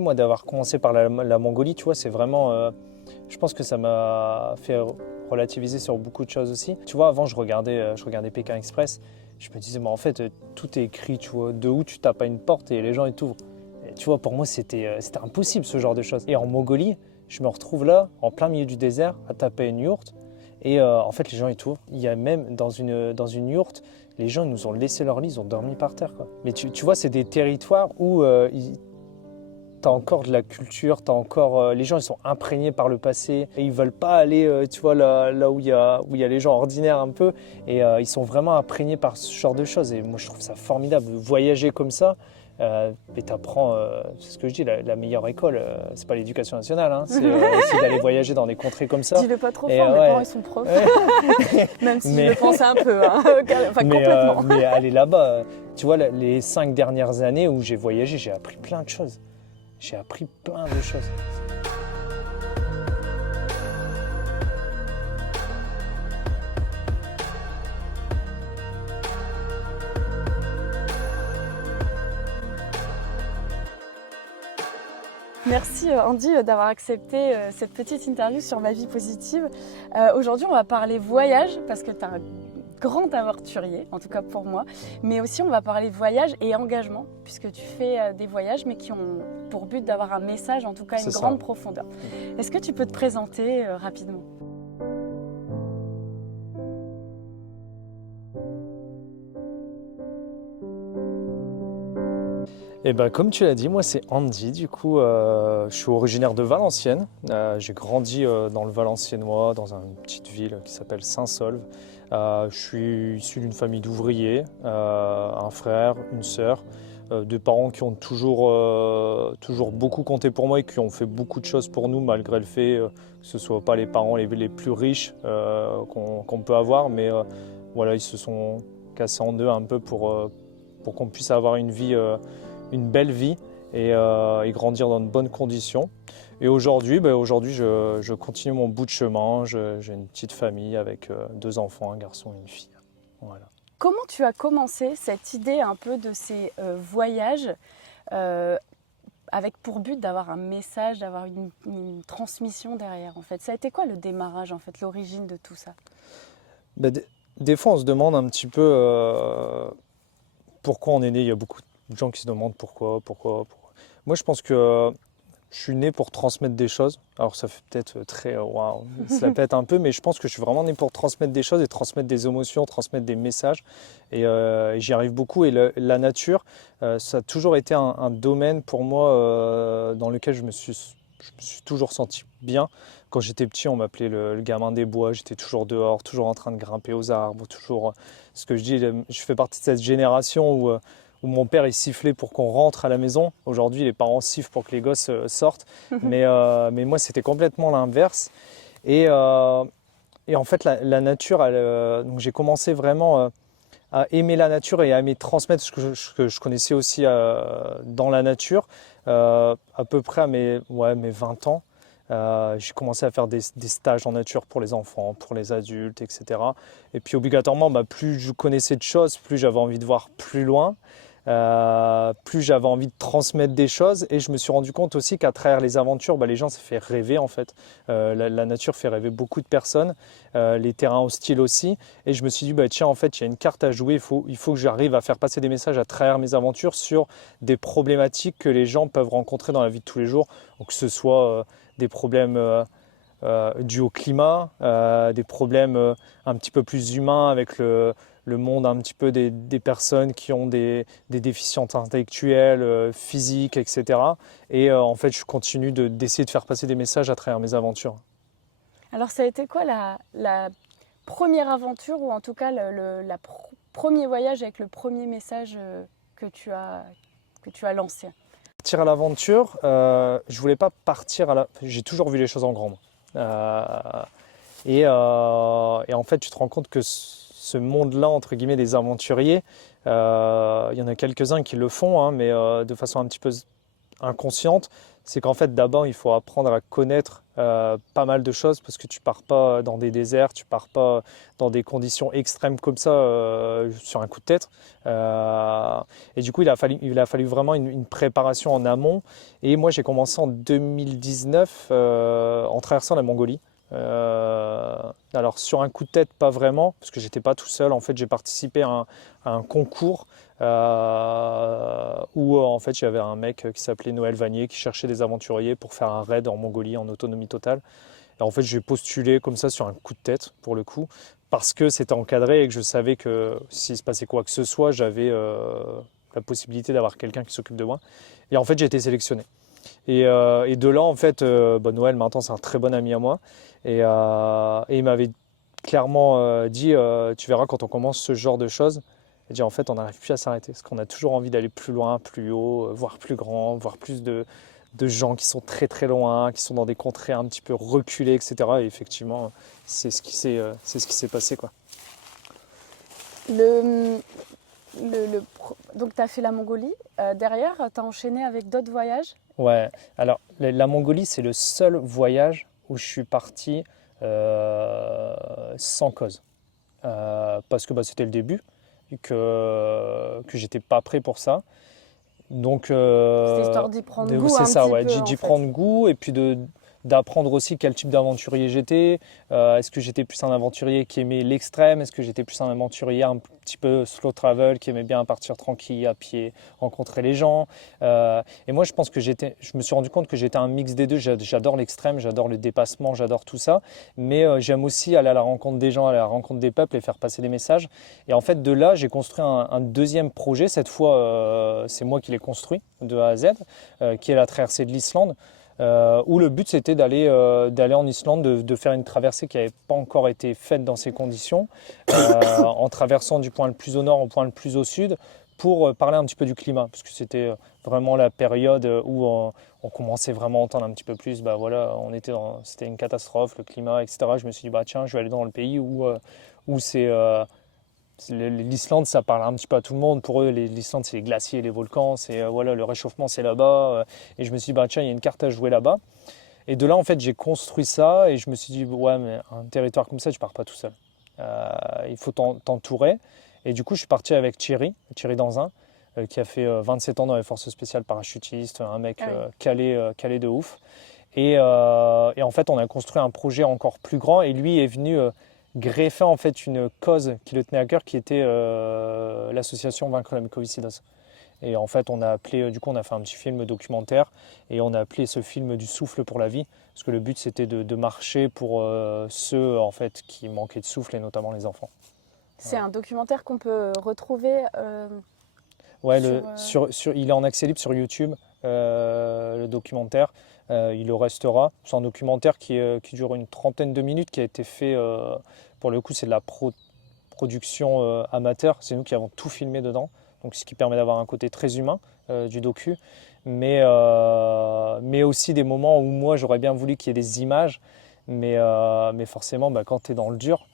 Moi, d'avoir commencé par la Mongolie, tu vois, c'est vraiment. Je pense que ça m'a fait relativiser sur beaucoup de choses aussi. Tu vois, avant, je regardais Pékin Express. Je me disais, mais en fait, tout est écrit, tu vois. De où tu tapes à une porte et les gens, ils t'ouvrent. Et tu vois, pour moi, c'était impossible, ce genre de choses. Et en Mongolie, je me retrouve là, en plein milieu du désert, à taper à une yourte. Et en fait, les gens, ils t'ouvrent. Il y a même dans une yourte, les gens ils nous ont laissé leur lit, ils ont dormi par terre, quoi. Mais tu vois, c'est des territoires où t'as encore de la culture, t'as encore les gens ils sont imprégnés par le passé et ils veulent pas aller tu vois là où il y a les gens ordinaires un peu et ils sont vraiment imprégnés par ce genre de choses et moi je trouve ça formidable de voyager comme ça et t'apprends c'est ce que je dis la meilleure école c'est pas l'éducation nationale hein, c'est aussi d'aller voyager dans des contrées comme ça. Dis-le pas trop Et, fort, mes ouais. parents ils sont profs. Même si Mais- je le pensais un peu, hein. Enfin mais, complètement. mais aller là-bas tu vois les 5 dernières années où j'ai voyagé j'ai appris plein de choses. J'ai appris plein de choses. Merci Andy d'avoir accepté cette petite interview sur ma vie positive. Aujourd'hui on va parler voyage parce que tu es un grand aventurier, en tout cas pour moi, mais aussi on va parler voyage et engagement puisque tu fais des voyages mais qui ont pour but d'avoir un message, en tout cas une grande profondeur. Est-ce que tu peux te présenter rapidement ? Et ben, comme tu l'as dit, moi c'est Andy, du coup je suis originaire de Valenciennes. J'ai grandi dans le Valenciennois, dans une petite ville qui s'appelle Saint-Saulve. Je suis issu d'une famille d'ouvriers, un frère, une sœur, deux parents qui ont toujours beaucoup compté pour moi et qui ont fait beaucoup de choses pour nous malgré le fait que ce ne soient pas les parents les plus riches qu'on peut avoir, mais voilà, ils se sont cassés en deux un peu pour qu'on puisse avoir une belle vie et grandir dans de bonnes conditions. Et aujourd'hui, je continue mon bout de chemin. J'ai une petite famille avec 2 enfants, un garçon et une fille. Voilà. Comment tu as commencé cette idée un peu de ces voyages avec pour but d'avoir un message, d'avoir une transmission derrière en fait? Ça a été quoi le démarrage en fait, l'origine de tout ça? Des fois, on se demande un petit peu pourquoi on est né. Il y a beaucoup de gens qui se demandent pourquoi. Moi, je pense que je suis né pour transmettre des choses. Alors ça fait peut-être très waouh, ça pète un peu, mais je pense que je suis vraiment né pour transmettre des choses et transmettre des émotions, transmettre des messages. Et j'y arrive beaucoup. Et la nature, ça a toujours été un domaine pour moi dans lequel je me suis toujours senti bien. Quand j'étais petit, on m'appelait le gamin des bois. J'étais toujours dehors, toujours en train de grimper aux arbres, toujours. Ce que je dis, je fais partie de cette génération où mon père il sifflait pour qu'on rentre à la maison. Aujourd'hui, les parents sifflent pour que les gosses sortent. Mais moi, c'était complètement l'inverse. Et en fait, la nature, donc j'ai commencé vraiment à aimer la nature et à aimer transmettre ce que je connaissais aussi dans la nature. À peu près à mes 20 ans, j'ai commencé à faire des stages en nature pour les enfants, pour les adultes, etc. Et puis obligatoirement, plus je connaissais de choses, plus j'avais envie de voir plus loin. Plus j'avais envie de transmettre des choses et je me suis rendu compte aussi qu'à travers les aventures, les gens, ça fait rêver en fait. La nature fait rêver beaucoup de personnes, les terrains hostiles aussi. Et je me suis dit, tiens, en fait, il y a une carte à jouer, il faut que j'arrive à faire passer des messages à travers mes aventures sur des problématiques que les gens peuvent rencontrer dans la vie de tous les jours. Donc, que ce soit des problèmes dus au climat, des problèmes un petit peu plus humains avec le monde un petit peu des personnes qui ont des déficiences intellectuelles, physiques, etc. Et en fait, je continue d'essayer de faire passer des messages à travers mes aventures. Alors ça a été quoi la première aventure ou en tout cas premier voyage avec le premier message que tu as lancé? Partir à l'aventure, je voulais pas partir J'ai toujours vu les choses en grand. Et en fait, tu te rends compte que ce monde-là, entre guillemets, des aventuriers, il y en a quelques-uns qui le font, mais de façon un petit peu inconsciente. C'est qu'en fait, d'abord, il faut apprendre à connaître pas mal de choses parce que tu pars pas dans des déserts, tu pars pas dans des conditions extrêmes comme ça sur un coup de tête. Et du coup, il a fallu vraiment une préparation en amont. Et moi, j'ai commencé en 2019 en traversant la Mongolie. Alors sur un coup de tête, pas vraiment, parce que j'étais pas tout seul. En fait, j'ai participé à un concours où en fait il y avait un mec qui s'appelait Noël Vanier qui cherchait des aventuriers pour faire un raid en Mongolie en autonomie totale. Et en fait, j'ai postulé comme ça sur un coup de tête pour le coup, parce que c'était encadré et que je savais que s'il se passait quoi que ce soit, j'avais la possibilité d'avoir quelqu'un qui s'occupe de moi. Et en fait, j'ai été sélectionné. Et de là, en fait, Noël, maintenant, c'est un très bon ami à moi. Et il m'avait clairement dit tu verras quand on commence ce genre de choses. Et dit en fait, on n'arrive plus à s'arrêter. Parce qu'on a toujours envie d'aller plus loin, plus haut, voir plus grand, voir plus de gens qui sont très très loin, qui sont dans des contrées un petit peu reculées, etc. Et effectivement, c'est ce qui s'est passé, quoi. Le, donc, tu as fait la Mongolie. Derrière, tu as enchaîné avec d'autres voyages? Ouais, alors la Mongolie, c'est le seul voyage où je suis parti sans cause. Parce que c'était le début, et que j'étais pas prêt pour ça. Donc, C'était histoire d'y prendre goût c'est un ça, petit ouais, peu, en d'y fait. prendre goût et puis d'apprendre aussi quel type d'aventurier j'étais. Est-ce que j'étais plus un aventurier qui aimait l'extrême? Est-ce que j'étais plus un aventurier un petit peu slow travel, qui aimait bien partir tranquille, à pied, rencontrer les gens? Et moi, je pense que je me suis rendu compte que j'étais un mix des deux. J'adore l'extrême, j'adore le dépassement, j'adore tout ça. Mais j'aime aussi aller à la rencontre des gens, aller à la rencontre des peuples et faire passer des messages. Et en fait, de là, j'ai construit un deuxième projet. Cette fois, c'est moi qui l'ai construit de A à Z, qui est la traversée de l'Islande. Où le but c'était d'aller en Islande, de faire une traversée qui n'avait pas encore été faite dans ces conditions, en traversant du point le plus au nord au point le plus au sud, pour parler un petit peu du climat, parce que c'était vraiment la période où on commençait vraiment à entendre un petit peu plus, voilà, c'était une catastrophe, le climat, etc. Je me suis dit, tiens, je vais aller dans le pays où l'Islande, ça parle un petit peu à tout le monde. Pour eux, l'Islande, c'est les glaciers, les volcans, voilà, le réchauffement, c'est là-bas. Et je me suis dit, tiens, il y a une carte à jouer là-bas. Et de là, en fait, j'ai construit ça et je me suis dit, ouais, mais un territoire comme ça, tu pars pas tout seul. Il faut t'entourer. Et du coup, je suis parti avec Thierry Danzin, qui a fait 27 ans dans les forces spéciales parachutistes, un mec calé de ouf. Et en fait, on a construit un projet encore plus grand et lui est venu greffer en fait une cause qui le tenait à cœur, qui était l'association Vaincre la mucoviscidose. Et en fait, on a appelé, du coup, on a fait un petit film documentaire et on a appelé ce film du souffle pour la vie, parce que le but c'était de marcher pour ceux en fait qui manquaient de souffle et notamment les enfants. C'est un documentaire qu'on peut retrouver Ouais, il est en accès libre sur YouTube, le documentaire. Il le restera. C'est un documentaire qui dure une trentaine de minutes, qui a été fait, pour le coup, c'est de la production amateur. C'est nous qui avons tout filmé dedans, donc ce qui permet d'avoir un côté très humain du docu. Mais aussi des moments où moi, j'aurais bien voulu qu'il y ait des images, mais forcément, quand tu es dans le dur,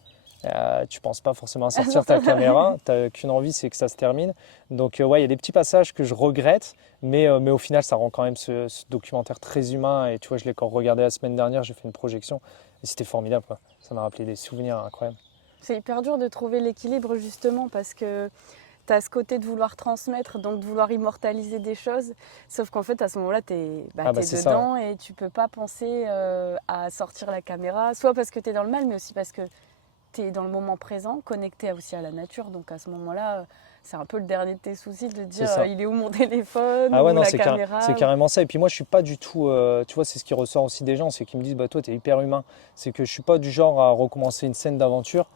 tu penses pas forcément à sortir ta caméra, tu n'as qu'une envie, c'est que ça se termine. Donc ouais, il y a des petits passages que je regrette, mais au final, ça rend quand même ce documentaire très humain. Et tu vois, je l'ai quand regardé la semaine dernière, j'ai fait une projection, et c'était formidable, quoi. Ça m'a rappelé des souvenirs incroyables. C'est hyper dur de trouver l'équilibre justement parce que tu as ce côté de vouloir transmettre, donc de vouloir immortaliser des choses, sauf qu'en fait à ce moment-là tu es, C'est dedans ça. et tu peux pas penser à sortir la caméra, soit parce que tu es dans le mal, mais aussi parce que tu es dans le moment présent, connecté aussi à la nature, donc à ce moment-là c'est un peu le dernier de tes soucis de dire il est où mon téléphone Ah ou ouais, non, la caméra. c'est carrément ça. Et puis moi, je suis pas du tout, tu vois, c'est ce qui ressort aussi des gens, c'est qu'ils me disent, toi, tu es hyper humain. C'est que je suis pas du genre à recommencer une scène d'aventure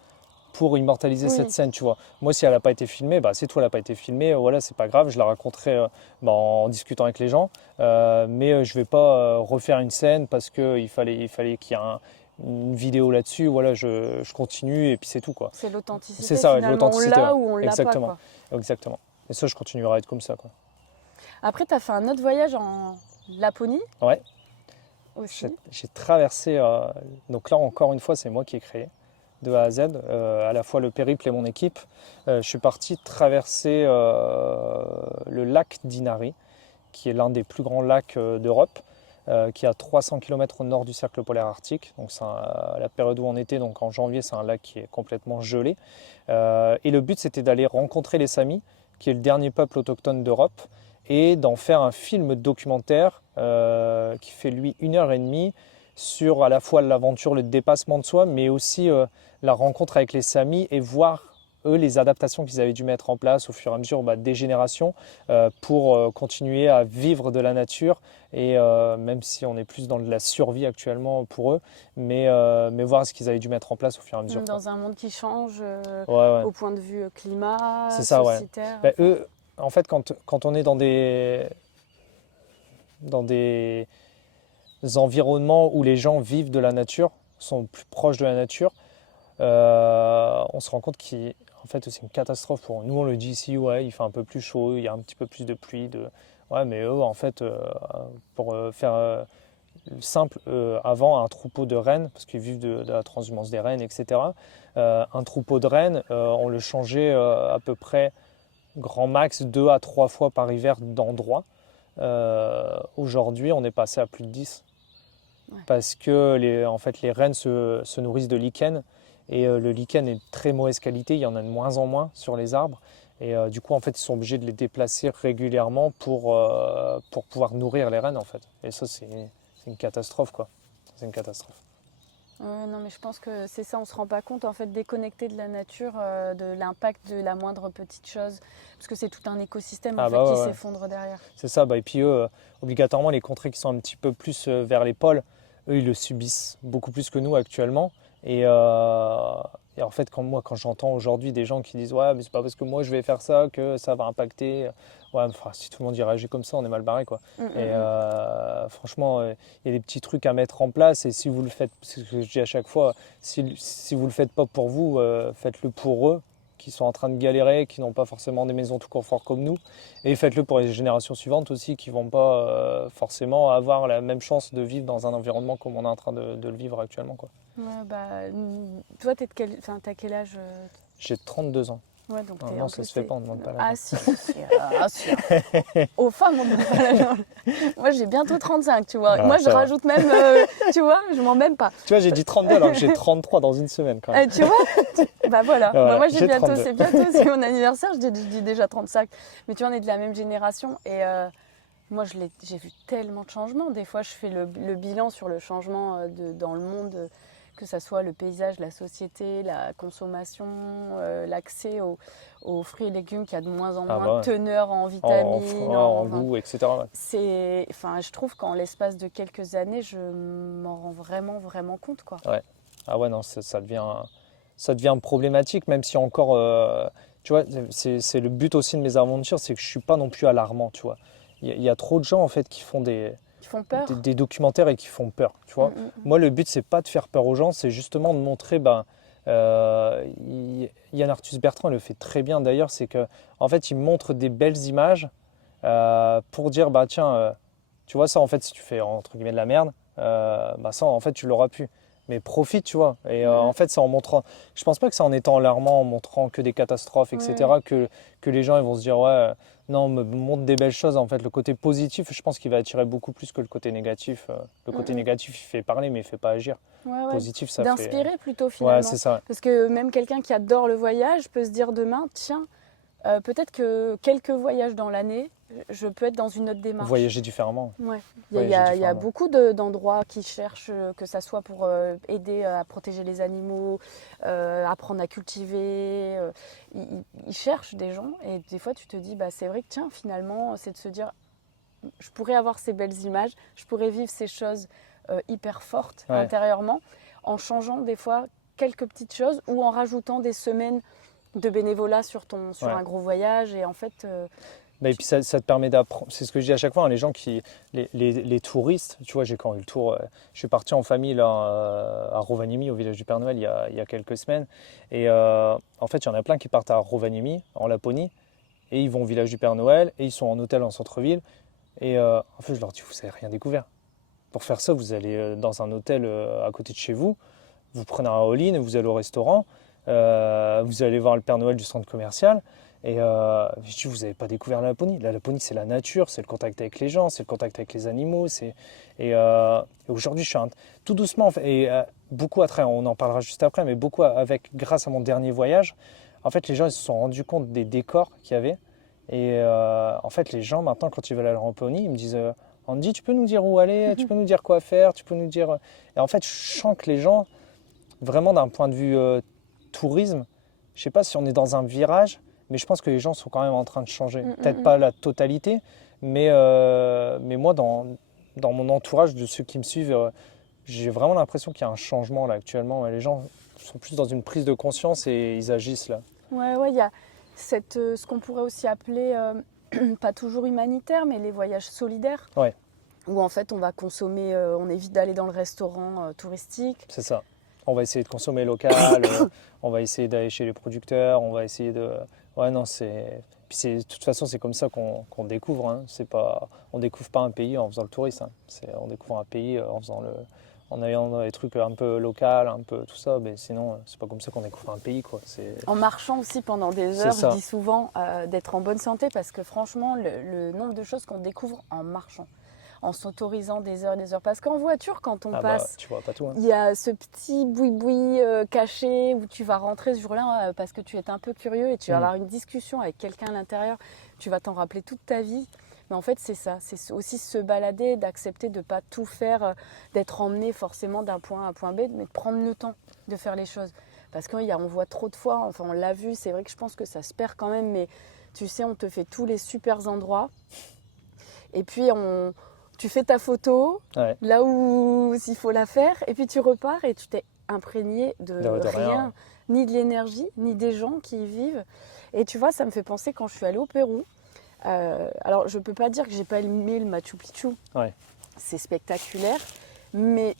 pour immortaliser cette Oui, scène, tu vois. Moi, si elle n'a pas été filmée, c'est tout, elle n'a pas été filmée, voilà, c'est pas grave, je la raconterai en discutant avec les gens. Mais je vais pas refaire une scène parce qu'il fallait qu'il y ait une vidéo là-dessus, voilà, je continue et puis c'est tout, quoi. c'est C'est l'authenticité ça, finalement, on l'authenticité, ouais. l'a ou on l'a pas, Exactement. quoi. Exactement. Et ça, je continuerai à être comme ça, quoi. Après tu as fait un autre voyage en Laponie Ouais, aussi. j'ai traversé, donc là encore une fois, c'est moi qui ai créé, de A à Z, à la fois le périple et mon équipe. Je suis parti traverser le lac d'Inari, qui est l'un des plus grands lacs d'Europe. qui est à 300 km au nord du cercle polaire arctique. Donc c'est la période où on était, donc en janvier, c'est un lac qui est complètement gelé. Et le but, c'était d'aller rencontrer les Samis, qui est le dernier peuple autochtone d'Europe, et d'en faire un film documentaire qui fait lui 1h30 sur à la fois l'aventure, le dépassement de soi, mais aussi la rencontre avec les Samis et voir eux les adaptations qu'ils avaient dû mettre en place au fur et à mesure des générations pour continuer à vivre de la nature et même si on est plus dans de la survie actuellement pour eux, mais voir ce qu'ils avaient dû mettre en place au fur et à mesure. Dans un monde qui change ouais. au point de vue climat, c'est ça, sociétaire. Ouais. Eux, en fait, quand on est dans des environnements où les gens vivent de la nature, sont plus proches de la nature, on se rend compte qu'en fait c'est une catastrophe pour eux. Nous on le dit ici, ouais, il fait un peu plus chaud, il y a un petit peu plus de pluie, ouais, mais eux en fait, pour faire simple, avant un troupeau de rennes, parce qu'ils vivent de la transhumance des rennes, etc. Un troupeau de rennes, on le changeait à peu près grand max 2 à 3 fois par hiver d'endroit. Aujourd'hui on est passé à plus de 10. Parce que en fait, les rennes se nourrissent de lichen et le lichen est de très mauvaise qualité, il y en a de moins en moins sur les arbres et du coup en fait ils sont obligés de les déplacer régulièrement pour pouvoir nourrir les rennes en fait. Et ça c'est une catastrophe quoi, c'est une catastrophe. Non mais je pense que c'est ça, on se rend pas compte en fait, déconnecté de la nature, de l'impact de la moindre petite chose, parce que c'est tout un écosystème qui s'effondre derrière. C'est ça, et puis eux, obligatoirement les contrées qui sont un petit peu plus vers les pôles, eux ils le subissent beaucoup plus que nous actuellement. Et en fait quand j'entends aujourd'hui des gens qui disent ouais mais c'est pas parce que moi je vais faire ça que ça va impacter, ouais enfin, si tout le monde y réagit comme ça on est mal barré quoi. Et franchement il y a des petits trucs à mettre en place et si vous le faites, c'est ce que je dis à chaque fois, si vous le faites pas pour vous, faites-le pour eux qui sont en train de galérer, qui n'ont pas forcément des maisons tout confort comme nous, et faites-le pour les générations suivantes aussi qui ne vont pas forcément avoir la même chance de vivre dans un environnement comme on est en train de le vivre actuellement quoi. Ouais, toi t'as quel âge J'ai 32 ans. Ouais, donc non, ça se fait pas, on ne demande pas l'âge. Ah si. Aux femmes, on ne demande pas l'âge. Moi, j'ai bientôt 35, tu vois. Moi, je rajoute même, tu vois, je m'en même pas. Tu vois, j'ai dit 32 alors que j'ai 33 dans une semaine quand même. Tu vois Bah voilà. Moi, c'est bientôt, c'est mon anniversaire, je dis déjà 35. Mais tu vois, on est de la même génération et moi, j'ai vu tellement de changements. Des fois, je fais le bilan sur le changement dans le monde, que ce soit le paysage, la société, la consommation, l'accès aux fruits et légumes qui a de moins en moins de teneur en vitamines, en goût, etc. Ouais. Je trouve qu'en l'espace de quelques années, je m'en rends vraiment, vraiment compte, quoi. Ouais. Ah ouais, non, ça devient problématique, même si encore, tu vois, c'est le but aussi de mes aventures, c'est que je ne suis pas non plus alarmant, tu vois. Il y a trop de gens, en fait, qui font des documentaires et qui font peur, tu vois. Moi, le but, c'est pas de faire peur aux gens, c'est justement de montrer, Yann Arthus Bertrand le fait très bien d'ailleurs, c'est que en fait, il montre des belles images pour dire, tiens, tu vois ça, en fait, si tu fais entre guillemets de la merde, ça, en fait, tu l'auras plus. Mais profite, tu vois. Et en fait, c'est en montrant. Je pense pas que c'est en étant alarmant, en montrant que des catastrophes, etc., que les gens ils vont se dire ouais, non, me montre des belles choses. En fait, le côté positif, je pense qu'il va attirer beaucoup plus que le côté négatif. Le côté négatif, il fait parler, mais il fait pas agir. Positif, ça fait. D'inspirer plutôt finalement. Ouais, c'est ça. Parce que même quelqu'un qui adore le voyage peut se dire demain, tiens, peut-être que quelques voyages dans l'année, je peux être dans une autre démarche. Voyager différemment. Ouais. Il y a beaucoup d'endroits qui cherchent, que ça soit pour aider à protéger les animaux, apprendre à cultiver. Ils cherchent des gens et des fois tu te dis, c'est vrai que tiens, finalement, c'est de se dire, je pourrais avoir ces belles images, je pourrais vivre ces choses hyper fortes intérieurement en changeant des fois quelques petites choses ou en rajoutant des semaines de bénévolat sur un gros voyage et en fait... Et puis ça te permet d'apprendre, c'est ce que je dis à chaque fois, les gens les touristes, tu vois, j'ai quand eu le tour, je suis parti en famille là, à Rovaniemi, au village du Père Noël, il y a quelques semaines, et en fait il y en a plein qui partent à Rovaniemi, en Laponie, et ils vont au village du Père Noël, et ils sont en hôtel en centre-ville, et en fait je leur dis, vous n'avez rien découvert. Pour faire ça, vous allez dans un hôtel à côté de chez vous, vous prenez un all-in, vous allez au restaurant, vous allez voir le Père Noël du centre commercial, Et je dis, vous n'avez pas découvert la Laponie. La Laponie, c'est la nature, c'est le contact avec les gens, c'est le contact avec les animaux. Aujourd'hui, je suis tout doucement, en fait, beaucoup à travers, on en parlera juste après, mais beaucoup grâce à mon dernier voyage, en fait, les gens ils se sont rendus compte des décors qu'il y avait. Et en fait, les gens, maintenant, quand ils veulent aller en Laponie, ils me disent Andy, tu peux nous dire où aller, tu peux nous dire quoi faire, tu peux nous dire. Et en fait, je sens que les gens, vraiment d'un point de vue tourisme, je ne sais pas si on est dans un virage, mais je pense que les gens sont quand même en train de changer. Peut-être pas la totalité, mais moi, dans mon entourage de ceux qui me suivent, j'ai vraiment l'impression qu'il y a un changement là actuellement. Les gens sont plus dans une prise de conscience et ils agissent là. Ouais, il y a ce qu'on pourrait aussi appeler, pas toujours humanitaire, mais les voyages solidaires. Ouais. Où en fait on va consommer, on évite d'aller dans le restaurant touristique. C'est ça. On va essayer de consommer local, on va essayer d'aller chez les producteurs, on va essayer de... Ouais, non, c'est... Puis de toute façon, c'est comme ça qu'on découvre. Hein. On ne découvre pas un pays en faisant le tourisme. Hein. On découvre un pays en ayant des trucs un peu locaux, un peu tout ça. Mais sinon, c'est pas comme ça qu'on découvre un pays, quoi. En marchant aussi pendant des heures, je dis souvent d'être en bonne santé parce que franchement, le nombre de choses qu'on découvre en marchant, en s'autorisant des heures et des heures. Parce qu'en voiture, quand on passe, tu vois pas tout, hein. Il y a ce petit boui-boui caché où tu vas rentrer ce jour-là parce que tu es un peu curieux et tu vas avoir une discussion avec quelqu'un à l'intérieur. Tu vas t'en rappeler toute ta vie. Mais en fait, c'est ça. C'est aussi se balader, d'accepter de ne pas tout faire, d'être emmené forcément d'un point A à un point B, mais de prendre le temps de faire les choses. Parce qu'on voit trop de fois, enfin on l'a vu, c'est vrai que je pense que ça se perd quand même, mais tu sais, on te fait tous les super endroits. Et puis tu fais ta photo, là où il faut la faire, et puis tu repars et tu t'es imprégné de rien, ni de l'énergie, ni des gens qui y vivent. Et tu vois, ça me fait penser quand je suis allée au Pérou. Alors, je ne peux pas dire que j'ai pas aimé le Machu Picchu. Ouais. C'est spectaculaire, mais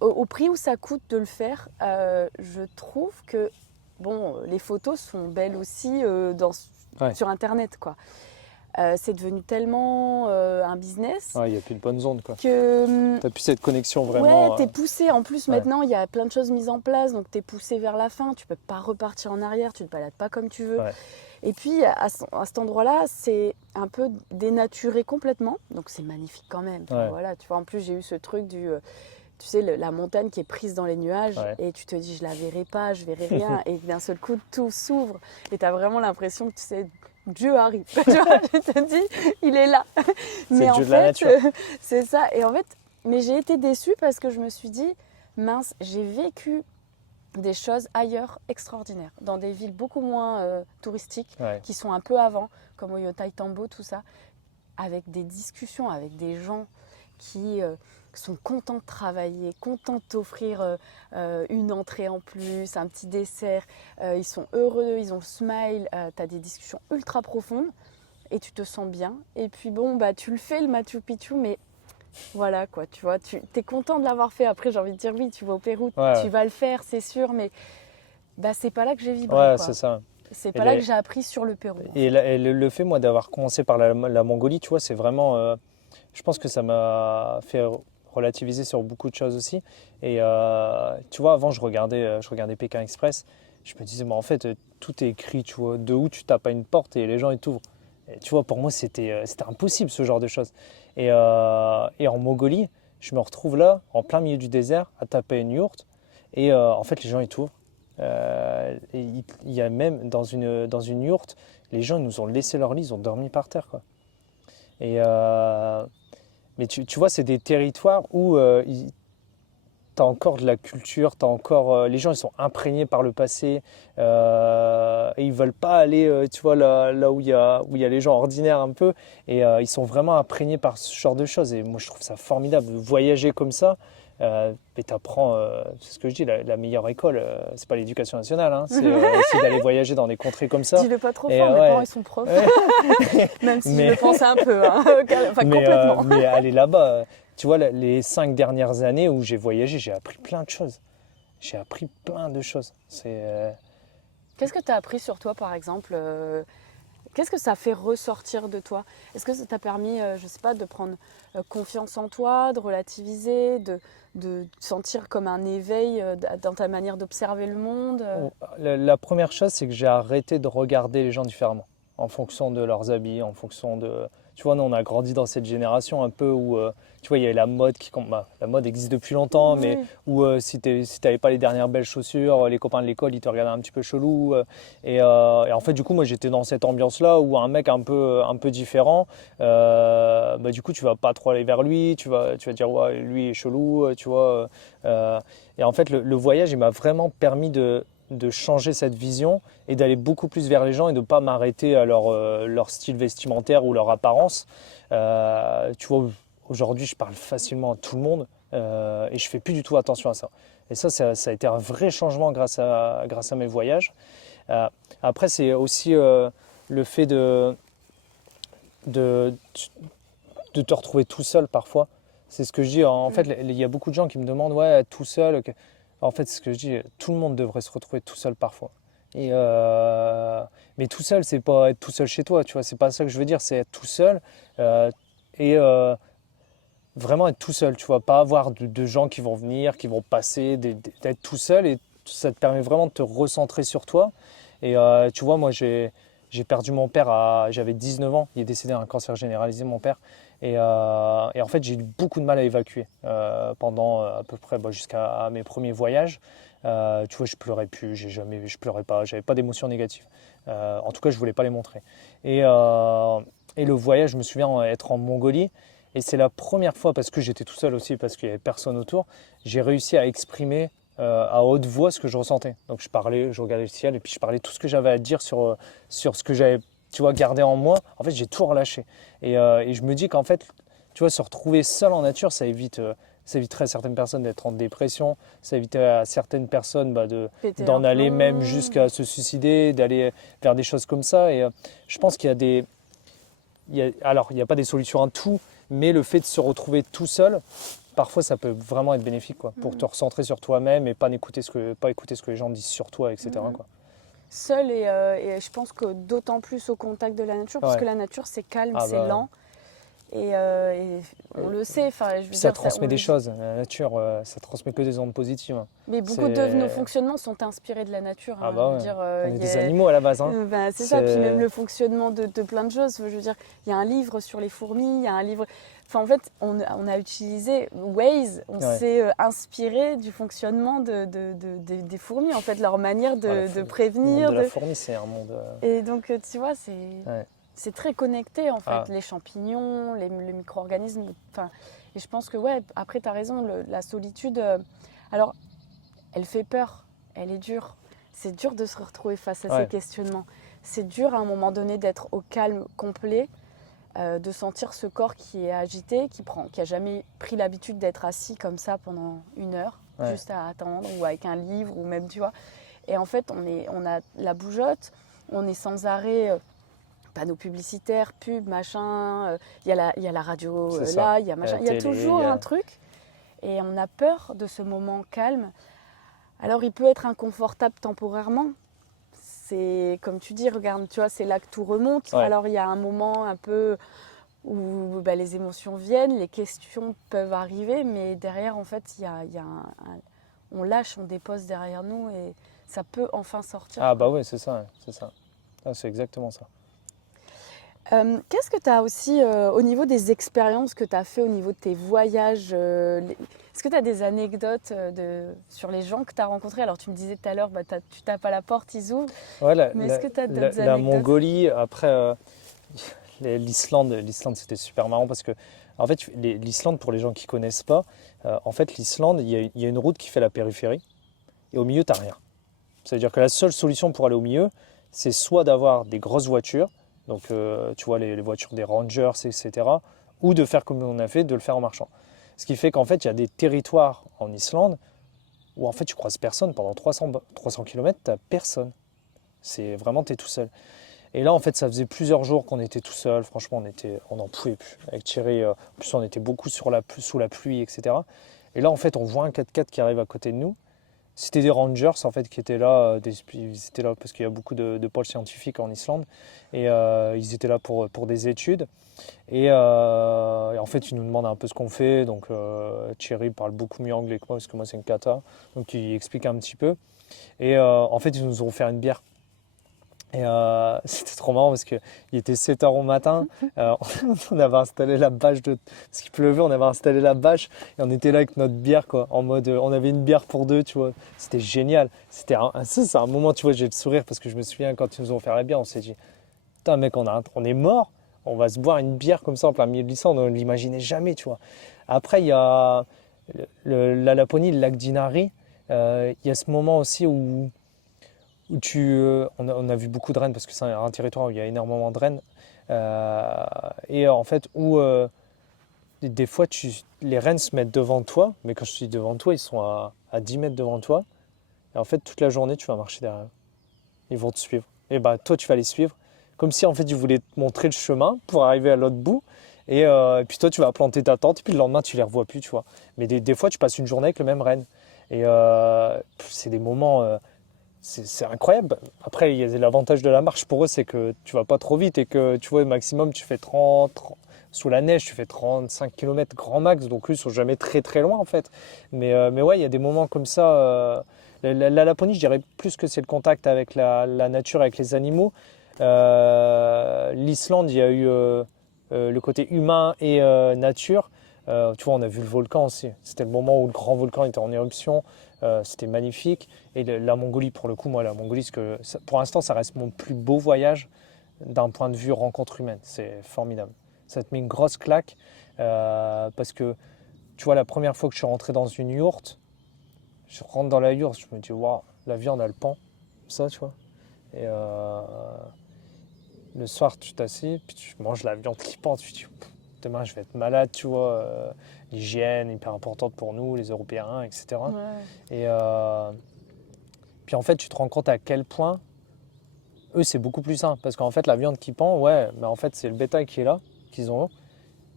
au prix où ça coûte de le faire, je trouve que les photos sont belles aussi sur Internet, quoi. C'est devenu tellement un business. Il n'y a plus de bonnes ondes, quoi. Que tu n'as plus cette connexion vraiment. Ouais, tu es poussé. En plus, maintenant, il y a plein de choses mises en place. Donc, tu es poussé vers la fin. Tu ne peux pas repartir en arrière. Tu ne te balades pas comme tu veux. Ouais. Et puis, à cet endroit-là, c'est un peu dénaturé complètement. Donc, c'est magnifique quand même. Enfin, voilà, tu vois, en plus, j'ai eu ce truc tu sais, la montagne qui est prise dans les nuages. Et tu te dis, je ne la verrai pas, je ne verrai rien. Et d'un seul coup, tout s'ouvre. Et tu as vraiment l'impression que tu sais... Dieu arrive, tu vois, je te dis, il est là. Mais en fait, c'est ça. Et en fait, mais j'ai été déçue parce que je me suis dit, mince, j'ai vécu des choses ailleurs extraordinaires, dans des villes beaucoup moins touristiques, qui sont un peu avant, comme Ollantaytambo, tout ça, avec des discussions, avec des gens qui sont contents de travailler, contents de t'offrir une entrée en plus, un petit dessert. Ils sont heureux, ils ont le smile, tu as des discussions ultra profondes et tu te sens bien. Et puis tu le fais le Machu Picchu, mais voilà quoi, tu vois, tu es content de l'avoir fait. Après, j'ai envie de dire oui, tu vas au Pérou, tu vas le faire, c'est sûr, mais c'est pas là que j'ai vibré. Ouais, c'est ça. C'est pas là que j'ai appris sur le Pérou. Et le fait, moi, d'avoir commencé par la Mongolie, tu vois, c'est vraiment... je pense que ça m'a fait relativiser sur beaucoup de choses aussi. Et tu vois, avant, je regardais Pékin Express. Je me disais, en fait, tout est écrit, tu vois. De où tu tapes à une porte et les gens, ils t'ouvrent. Et tu vois, pour moi, c'était impossible, ce genre de choses. Et en Mongolie, je me retrouve là, en plein milieu du désert, à taper à une yourte. Et en fait, les gens, ils t'ouvrent. Il y a même dans une yourte, les gens nous ont laissé leur lit, ils ont dormi par terre, quoi. Et mais tu vois, c'est des territoires où tu as encore de la culture, les gens ils sont imprégnés par le passé et ils veulent pas aller tu vois, là où il y a les gens ordinaires un peu et ils sont vraiment imprégnés par ce genre de choses. Et moi je trouve ça formidable de voyager comme ça. Et t'apprends, c'est ce que je dis, la meilleure école, c'est pas l'éducation nationale, hein, c'est aussi d'aller voyager dans des contrées comme ça. Dis-le pas trop fort, mes parents ils sont profs, même si je le pense un peu, hein. Enfin complètement. Mais aller là-bas, tu vois, les 5 dernières années où j'ai voyagé, j'ai appris plein de choses. Qu'est-ce que tu as appris sur toi, par exemple qu'est-ce que ça fait ressortir de toi? Est-ce que ça t'a permis, je sais pas, de prendre confiance en toi, de relativiser, de sentir comme un éveil dans ta manière d'observer le monde? La première chose, c'est que j'ai arrêté de regarder les gens différemment, en fonction de leurs habits, en fonction de... Tu vois, nous, on a grandi dans cette génération un peu où, tu vois, il y avait la mode qui... Bah, la mode existe depuis longtemps, mais Oui. où si tu n'avais pas les dernières belles chaussures, les copains de l'école, ils te regardaient un petit peu chelou. Et en fait, du coup, moi, j'étais dans cette ambiance-là où un mec un peu différent, bah, du coup, tu vas pas trop aller vers lui, tu vas dire, ouais, lui est chelou, tu vois. Et en fait, le voyage, il m'a vraiment permis de changer cette vision et d'aller beaucoup plus vers les gens et de ne pas m'arrêter à leur style vestimentaire ou leur apparence. Tu vois, aujourd'hui, je parle facilement à tout le monde et je fais plus du tout attention à ça. Et ça a été un vrai changement grâce à mes voyages. Après, c'est aussi le fait de, de te retrouver tout seul parfois. C'est ce que je dis. En fait, il y a beaucoup de gens qui me demandent, ouais, tout seul. En fait, c'est ce que je dis, tout le monde devrait se retrouver tout seul parfois. Et mais tout seul, c'est pas être tout seul chez toi, tu vois. C'est pas ça que je veux dire, c'est être tout seul et vraiment être tout seul, tu vois. Pas avoir de gens qui vont venir, qui vont passer, d'être tout seul et ça te permet vraiment de te recentrer sur toi. Et tu vois, moi, j'ai perdu mon père j'avais 19 ans. Il est décédé d'un cancer généralisé, mon père. Et en fait, j'ai eu beaucoup de mal à évacuer pendant à peu près jusqu'à mes premiers voyages. Tu vois, je pleurais plus, je pleurais pas, j'avais pas d'émotions négatives. En tout cas, je voulais pas les montrer. Et le voyage, je me souviens être en Mongolie. Et c'est la première fois, parce que j'étais tout seul aussi, parce qu'il n'y avait personne autour, j'ai réussi à exprimer à haute voix ce que je ressentais. Donc je parlais, je regardais le ciel et puis je parlais tout ce que j'avais à dire sur ce que j'avais, tu vois, gardé en moi. En fait, j'ai tout relâché. Et je me dis qu'en fait, tu vois, se retrouver seul en nature, ça éviterait à certaines personnes d'être en dépression, ça éviterait à certaines personnes Péter un d'en aller plomb. même jusqu'à se suicider, d'aller vers des choses comme ça. Et je pense qu'il y a alors, il n'y a pas des solutions à tout, mais le fait de se retrouver tout seul, parfois ça peut vraiment être bénéfique quoi, pour te recentrer sur toi-même et pas écouter ce que les gens disent sur toi, etc. quoi. Seul et je pense que d'autant plus au contact de la nature, parce Ouais. que la nature c'est calme, Ah c'est bah, lent et on le sait. Enfin, je veux puis ça dire, transmet on des le dit. choses, la nature, ça transmet que des ondes positives. Mais beaucoup de nos C'est... fonctionnements sont inspirés de la nature. Ah Je bah veux ouais, dire, on est il y des a- animaux à la base. Hein. C'est ça, puis même C'est... le fonctionnement de plein de choses. Je veux dire, il y a un livre sur les fourmis, il y a un livre. Enfin, en fait, on a utilisé Waze, on Ouais. s'est inspiré du fonctionnement des fourmis, en fait, leur manière Ah, la de fourmi. prévenir. Le monde de la fourmi, c'est un monde... Et donc, tu vois, Ouais. c'est très connecté, en fait, Ah. les champignons, les micro-organismes. Enfin, et je pense que, ouais, après, tu as raison, la solitude, alors, elle fait peur, elle est dure. C'est dur de se retrouver face à Ouais. ces questionnements. C'est dur, à un moment donné, d'être au calme complet, de sentir ce corps qui est agité, qui a jamais pris l'habitude d'être assis comme ça pendant 1 heure, Ouais. juste à attendre, ou avec un livre, ou même, tu vois. Et en fait, on a la bougeotte, on est sans arrêt, panneaux publicitaires, pubs, machin. Il y a la radio C'est là, ça. il y a machin. La Il y a télé, toujours il y a- un truc. Et on a peur de ce moment calme. Alors, il peut être inconfortable temporairement. C'est comme tu dis, regarde, tu vois, c'est là que tout remonte. Ouais. Alors, il y a un moment un peu où les émotions viennent, les questions peuvent arriver, mais derrière, en fait, on lâche, on dépose derrière nous et ça peut enfin sortir. Ah bah ouais, c'est ça. C'est ça. Ah, c'est exactement ça. Qu'est-ce que tu as aussi au niveau des expériences que tu as fait au niveau de tes voyages est-ce que tu as des anecdotes sur les gens que tu as rencontrés? Alors tu me disais tout à l'heure, tu tapes à la porte, ils ouvrent. Ouais, Mais est-ce que tu as d'autres la anecdotes? Mongolie, après l'Islande, c'était super marrant parce que en fait, l'Islande, pour les gens qui connaissent pas, en fait, l'Islande, il y a une route qui fait la périphérie et au milieu, tu n'as rien. Ça veut dire que la seule solution pour aller au milieu, c'est soit d'avoir des grosses voitures, donc tu vois les voitures des Rangers, etc., ou de faire comme on a fait, de le faire en marchant. Ce qui fait qu'en fait, il y a des territoires en Islande où en fait, tu croises personne. Pendant 300 km, tu n'as personne. C'est vraiment, tu es tout seul. Et là, en fait, ça faisait plusieurs jours qu'on était tout seul. Franchement, on n'en pouvait plus. Avec Thierry, en plus, on était beaucoup sous la pluie, etc. Et là, en fait, on voit un 4x4 qui arrive à côté de nous. C'était des rangers en fait qui étaient là, ils étaient là parce qu'il y a beaucoup de pôles scientifiques en Islande et ils étaient là pour des études et en fait ils nous demandent un peu ce qu'on fait donc Thierry parle beaucoup mieux anglais que moi parce que moi c'est une cata donc il explique un petit peu et en fait ils nous ont offert une bière. Et c'était trop marrant parce qu'il était 7 heures au matin, on avait installé la bâche, parce qu'il pleuvait, on avait installé la bâche et on était là avec notre bière, quoi, en mode, on avait une bière pour deux, tu vois, c'était génial. Ça, c'est un moment, tu vois, j'ai le sourire parce que je me souviens quand ils nous ont offert la bière, on s'est dit, putain mec, on est mort, on va se boire une bière comme ça en plein milieu de l'Islande, on ne l'imaginait jamais, tu vois. Après, il y a la Laponie, le lac d'Inari, il y a ce moment aussi où on a vu beaucoup de rennes parce que c'est un territoire où il y a énormément de rennes. Et en fait, où des fois, les rennes se mettent devant toi, mais quand je suis devant toi, ils sont à 10 mètres devant toi. Et en fait, toute la journée, tu vas marcher derrière eux. Ils vont te suivre. Et bah, toi, tu vas les suivre. Comme si en fait, ils voulaient te montrer le chemin pour arriver à l'autre bout. Et puis toi, tu vas planter ta tente, et puis le lendemain, tu les revois plus, tu vois. Mais des fois, tu passes une journée avec le même renne. Et c'est des moments. C'est incroyable. Après, il y a l'avantage de la marche pour eux, c'est que tu vas pas trop vite et que tu vois, au maximum, tu fais 30 sous la neige, tu fais 35 km grand max, donc eux, ils sont jamais très très loin en fait. Mais ouais, il y a des moments comme ça. La Laponie, je dirais plus que c'est le contact avec la nature, avec les animaux. L'Islande, il y a eu le côté humain et nature. Tu vois, on a vu le volcan aussi. C'était le moment où le grand volcan était en éruption. C'était magnifique. Et la Mongolie, pour le coup, moi, la Mongolie, pour l'instant, ça reste mon plus beau voyage d'un point de vue rencontre humaine. C'est formidable. Ça te met une grosse claque parce que, tu vois, la première fois que je suis rentré dans une yourte, je rentre dans la yourte, je me dis, waouh, la viande, elle pend. Ça, tu vois. Et le soir, tu t'assieds, puis tu manges la viande qui pend. Tu te dis, demain, je vais être malade, tu vois. L'hygiène, hyper importante pour nous, les Européens, etc. Ouais. Et puis en fait, tu te rends compte à quel point eux, c'est beaucoup plus sain. Parce qu'en fait, la viande qui pend, ouais, mais en fait, c'est le bétail qui est là, qu'ils ont.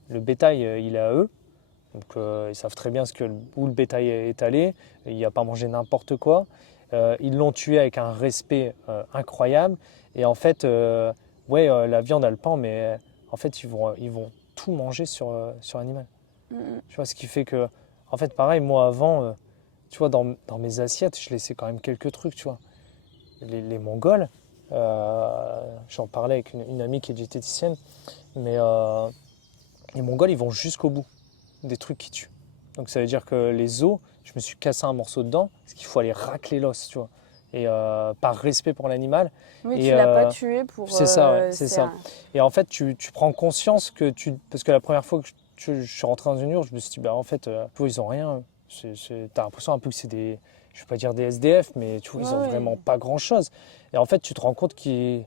Le bétail, il est à eux. Donc, ils savent très bien où le bétail est allé. Il n'y a pas mangé n'importe quoi. Ils l'ont tué avec un respect incroyable. Et en fait, ouais, la viande, elle pend, mais en fait, ils vont tout manger sur l'animal. Mhm. Tu vois, ce qui fait que, en fait, pareil, moi avant, tu vois, dans mes assiettes, je laissais quand même quelques trucs, tu vois. Les Mongols, j'en parlais avec une amie qui est diététicienne, mais les Mongols, ils vont jusqu'au bout des trucs qui tuent. Donc ça veut dire que les os, je me suis cassé un morceau dedans, parce qu'il faut aller racler l'os, tu vois. Et par respect pour l'animal. Oui, Et tu l'as pas tué pour. c'est ça, ouais, c'est ça. Et en fait, tu prends conscience que parce que la première fois que je suis rentré dans une urne, je me suis dit, bah en fait, ils ont rien. T'as l'impression un peu que c'est je vais pas dire des SDF, mais tu vois, ils ont vraiment pas grand-chose. Et en fait, tu te rends compte qu'ils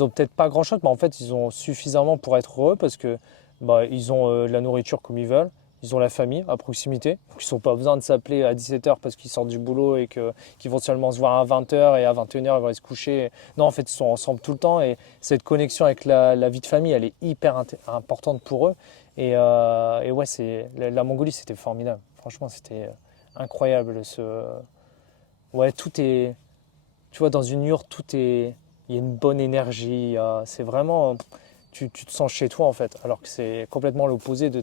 ont peut-être pas grand-chose, mais en fait, ils ont suffisamment pour être heureux parce que bah, ils ont la nourriture comme ils veulent. Ils ont la famille à proximité. Donc, ils n'ont pas besoin de s'appeler à 17h parce qu'ils sortent du boulot et qu'ils vont seulement se voir à 20h et à 21h, ils vont aller se coucher. Non, en fait, ils sont ensemble tout le temps et cette connexion avec la vie de famille, elle est hyper importante pour eux. Et ouais, la Mongolie, c'était formidable. Franchement, c'était incroyable. Ouais, tout est. Tu vois, dans une yourte, il y a une bonne énergie. C'est vraiment. Tu te sens chez toi, en fait. Alors que c'est complètement l'opposé de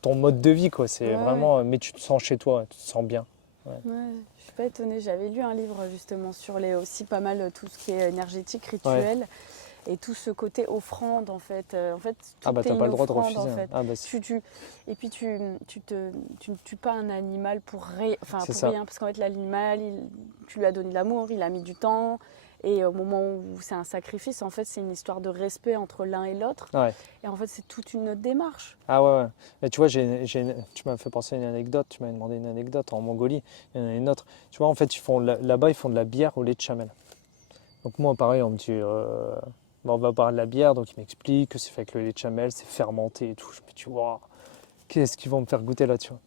ton mode de vie, quoi. C'est vraiment. Mais tu te sens chez toi, tu te sens bien. Ouais. Ouais, je suis pas étonnée. J'avais lu un livre justement sur aussi pas mal tout ce qui est énergétique, rituel. Et tout ce côté offrande en fait. En fait, tout bah est t'as une pas le droit de offrande, refuser. en fait. Ah bah Et puis tu ne tues pas un animal pour rien, parce qu'en fait l'animal, tu lui as donné de l'amour, il a mis du temps. Et au moment où c'est un sacrifice, en fait, c'est une histoire de respect entre l'un et l'autre. Ouais. Et en fait, c'est toute une autre démarche. Ah ouais. Mais tu vois, tu m'as fait penser à une anecdote. Tu m'as demandé une anecdote en Mongolie. Il y en a une autre. Tu vois, en fait, là-bas, ils font de la bière au lait de chamel. Donc moi, pareil, on me dit, on va boire de la bière. Donc il m'explique que c'est fait avec le lait de chamel, c'est fermenté et tout. Je me dis, waouh, qu'est-ce qu'ils vont me faire goûter là, tu vois.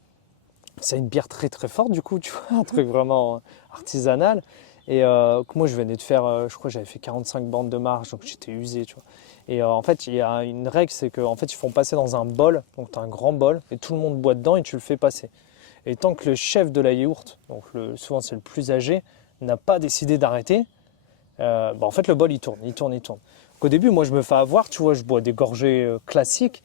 C'est une bière très très forte du coup, tu vois, un truc vraiment artisanal. Et moi je venais de faire, je crois que j'avais fait 45 bandes de marche, donc j'étais usé, tu vois. Et en fait, il y a une règle, c'est qu'en fait, ils font passer dans un bol, donc tu as un grand bol, et tout le monde boit dedans et tu le fais passer. Et tant que le chef de la yaourt, donc souvent c'est le plus âgé, n'a pas décidé d'arrêter, en fait le bol il tourne. Donc, au début, moi je me fais avoir, tu vois, je bois des gorgées classiques,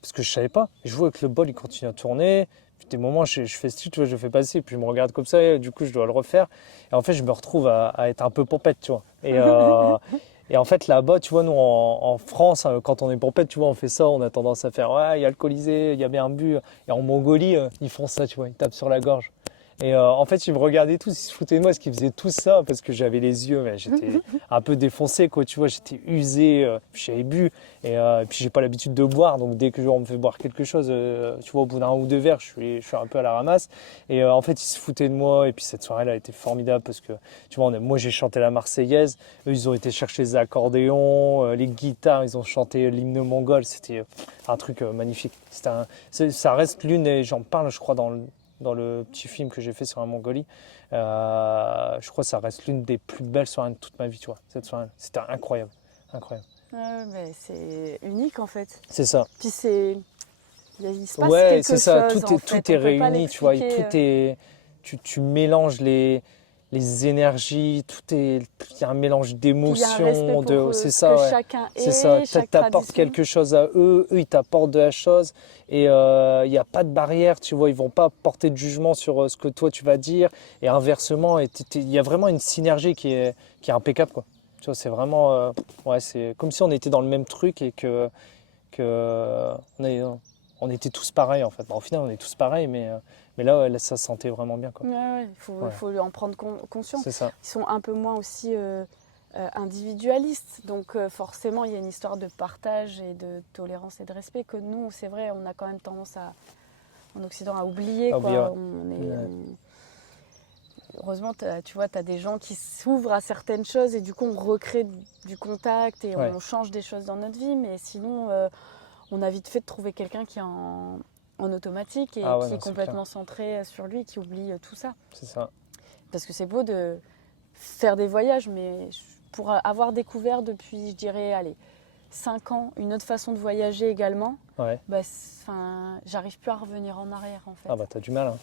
parce que je savais pas. Et je vois que le bol il continue à tourner. Puis des moments, je fais ce tu vois, je fais passer, puis je me regarde comme ça, et du coup je dois le refaire. Et en fait, je me retrouve à être un peu pompette, tu vois. Et en fait, là-bas, tu vois, nous en France, quand on est pompette, tu vois, on fait ça, on a tendance à faire, ouais, il y a alcoolisé, il y a bien bu. Et en Mongolie, ils font ça, tu vois, ils tapent sur la gorge. Et en fait, ils me regardaient tous, ils se foutaient de moi parce qu'ils faisaient tout ça, parce que j'avais les yeux, mais j'étais un peu défoncé, quoi, tu vois, j'étais usé, j'avais bu, et puis j'ai pas l'habitude de boire, donc dès que on me fait boire quelque chose, tu vois, au bout d'un ou deux verres, je suis un peu à la ramasse. Et en fait, ils se foutaient de moi, et puis cette soirée-là a été formidable, parce que, tu vois, moi j'ai chanté la Marseillaise, eux ils ont été chercher les accordéons, les guitares, ils ont chanté l'hymne mongol, c'était un truc magnifique. Ça reste l'une, et j'en parle, je crois, dans le petit film que j'ai fait sur la Mongolie. Je crois que ça reste l'une des plus belles soirées de toute ma vie, tu vois, cette soirée. C'était incroyable, incroyable. Ouais, mais c'est unique en fait. C'est ça. Puis il se passe Ouais, quelque c'est ça. chose en fait. Tout est On peut pas réuni, tu vois. Et l'expliquer. tu mélanges les énergies. Il y a un mélange Puis il y a un respect d'émotions. pour C'est ce ça, que ouais. chacun C'est est, ça. chaque T'apportes tradition. quelque chose à eux, eux ils t'apportent de la chose. Et il n'y a pas de barrière, tu vois. Ils vont pas porter de jugement sur ce que toi tu vas dire. Et inversement, il y a vraiment une synergie qui est impeccable, quoi. Tu vois, c'est vraiment, ouais, c'est comme si on était dans le même truc et que on était tous pareils en fait. Bon, au final, on est tous pareils, mais là, ouais, là, ça se sentait vraiment bien, quoi. Ouais, ouais, Ouais, faut lui en prendre conscience. c'est ça. Ils sont un peu moins aussi individualistes, donc forcément il y a une histoire de partage et de tolérance et de respect que nous, c'est vrai, on a quand même tendance en Occident à oublier, Ah, quoi. ouais. Ouais. Heureusement, tu vois, tu as des gens qui s'ouvrent à certaines choses et du coup on recrée du contact et Ouais. on change des choses dans notre vie, mais sinon on a vite fait de trouver quelqu'un qui est en automatique et Ah ouais, qui non, est c'est complètement clair. centré sur lui, qui oublie tout ça. C'est ça. Parce que c'est beau de faire des voyages, mais pour avoir découvert depuis, je dirais, allez, 5 ans, une autre façon de voyager également, Ouais. bah, j'arrive plus à revenir en arrière en fait. Ah bah t'as du mal, hein.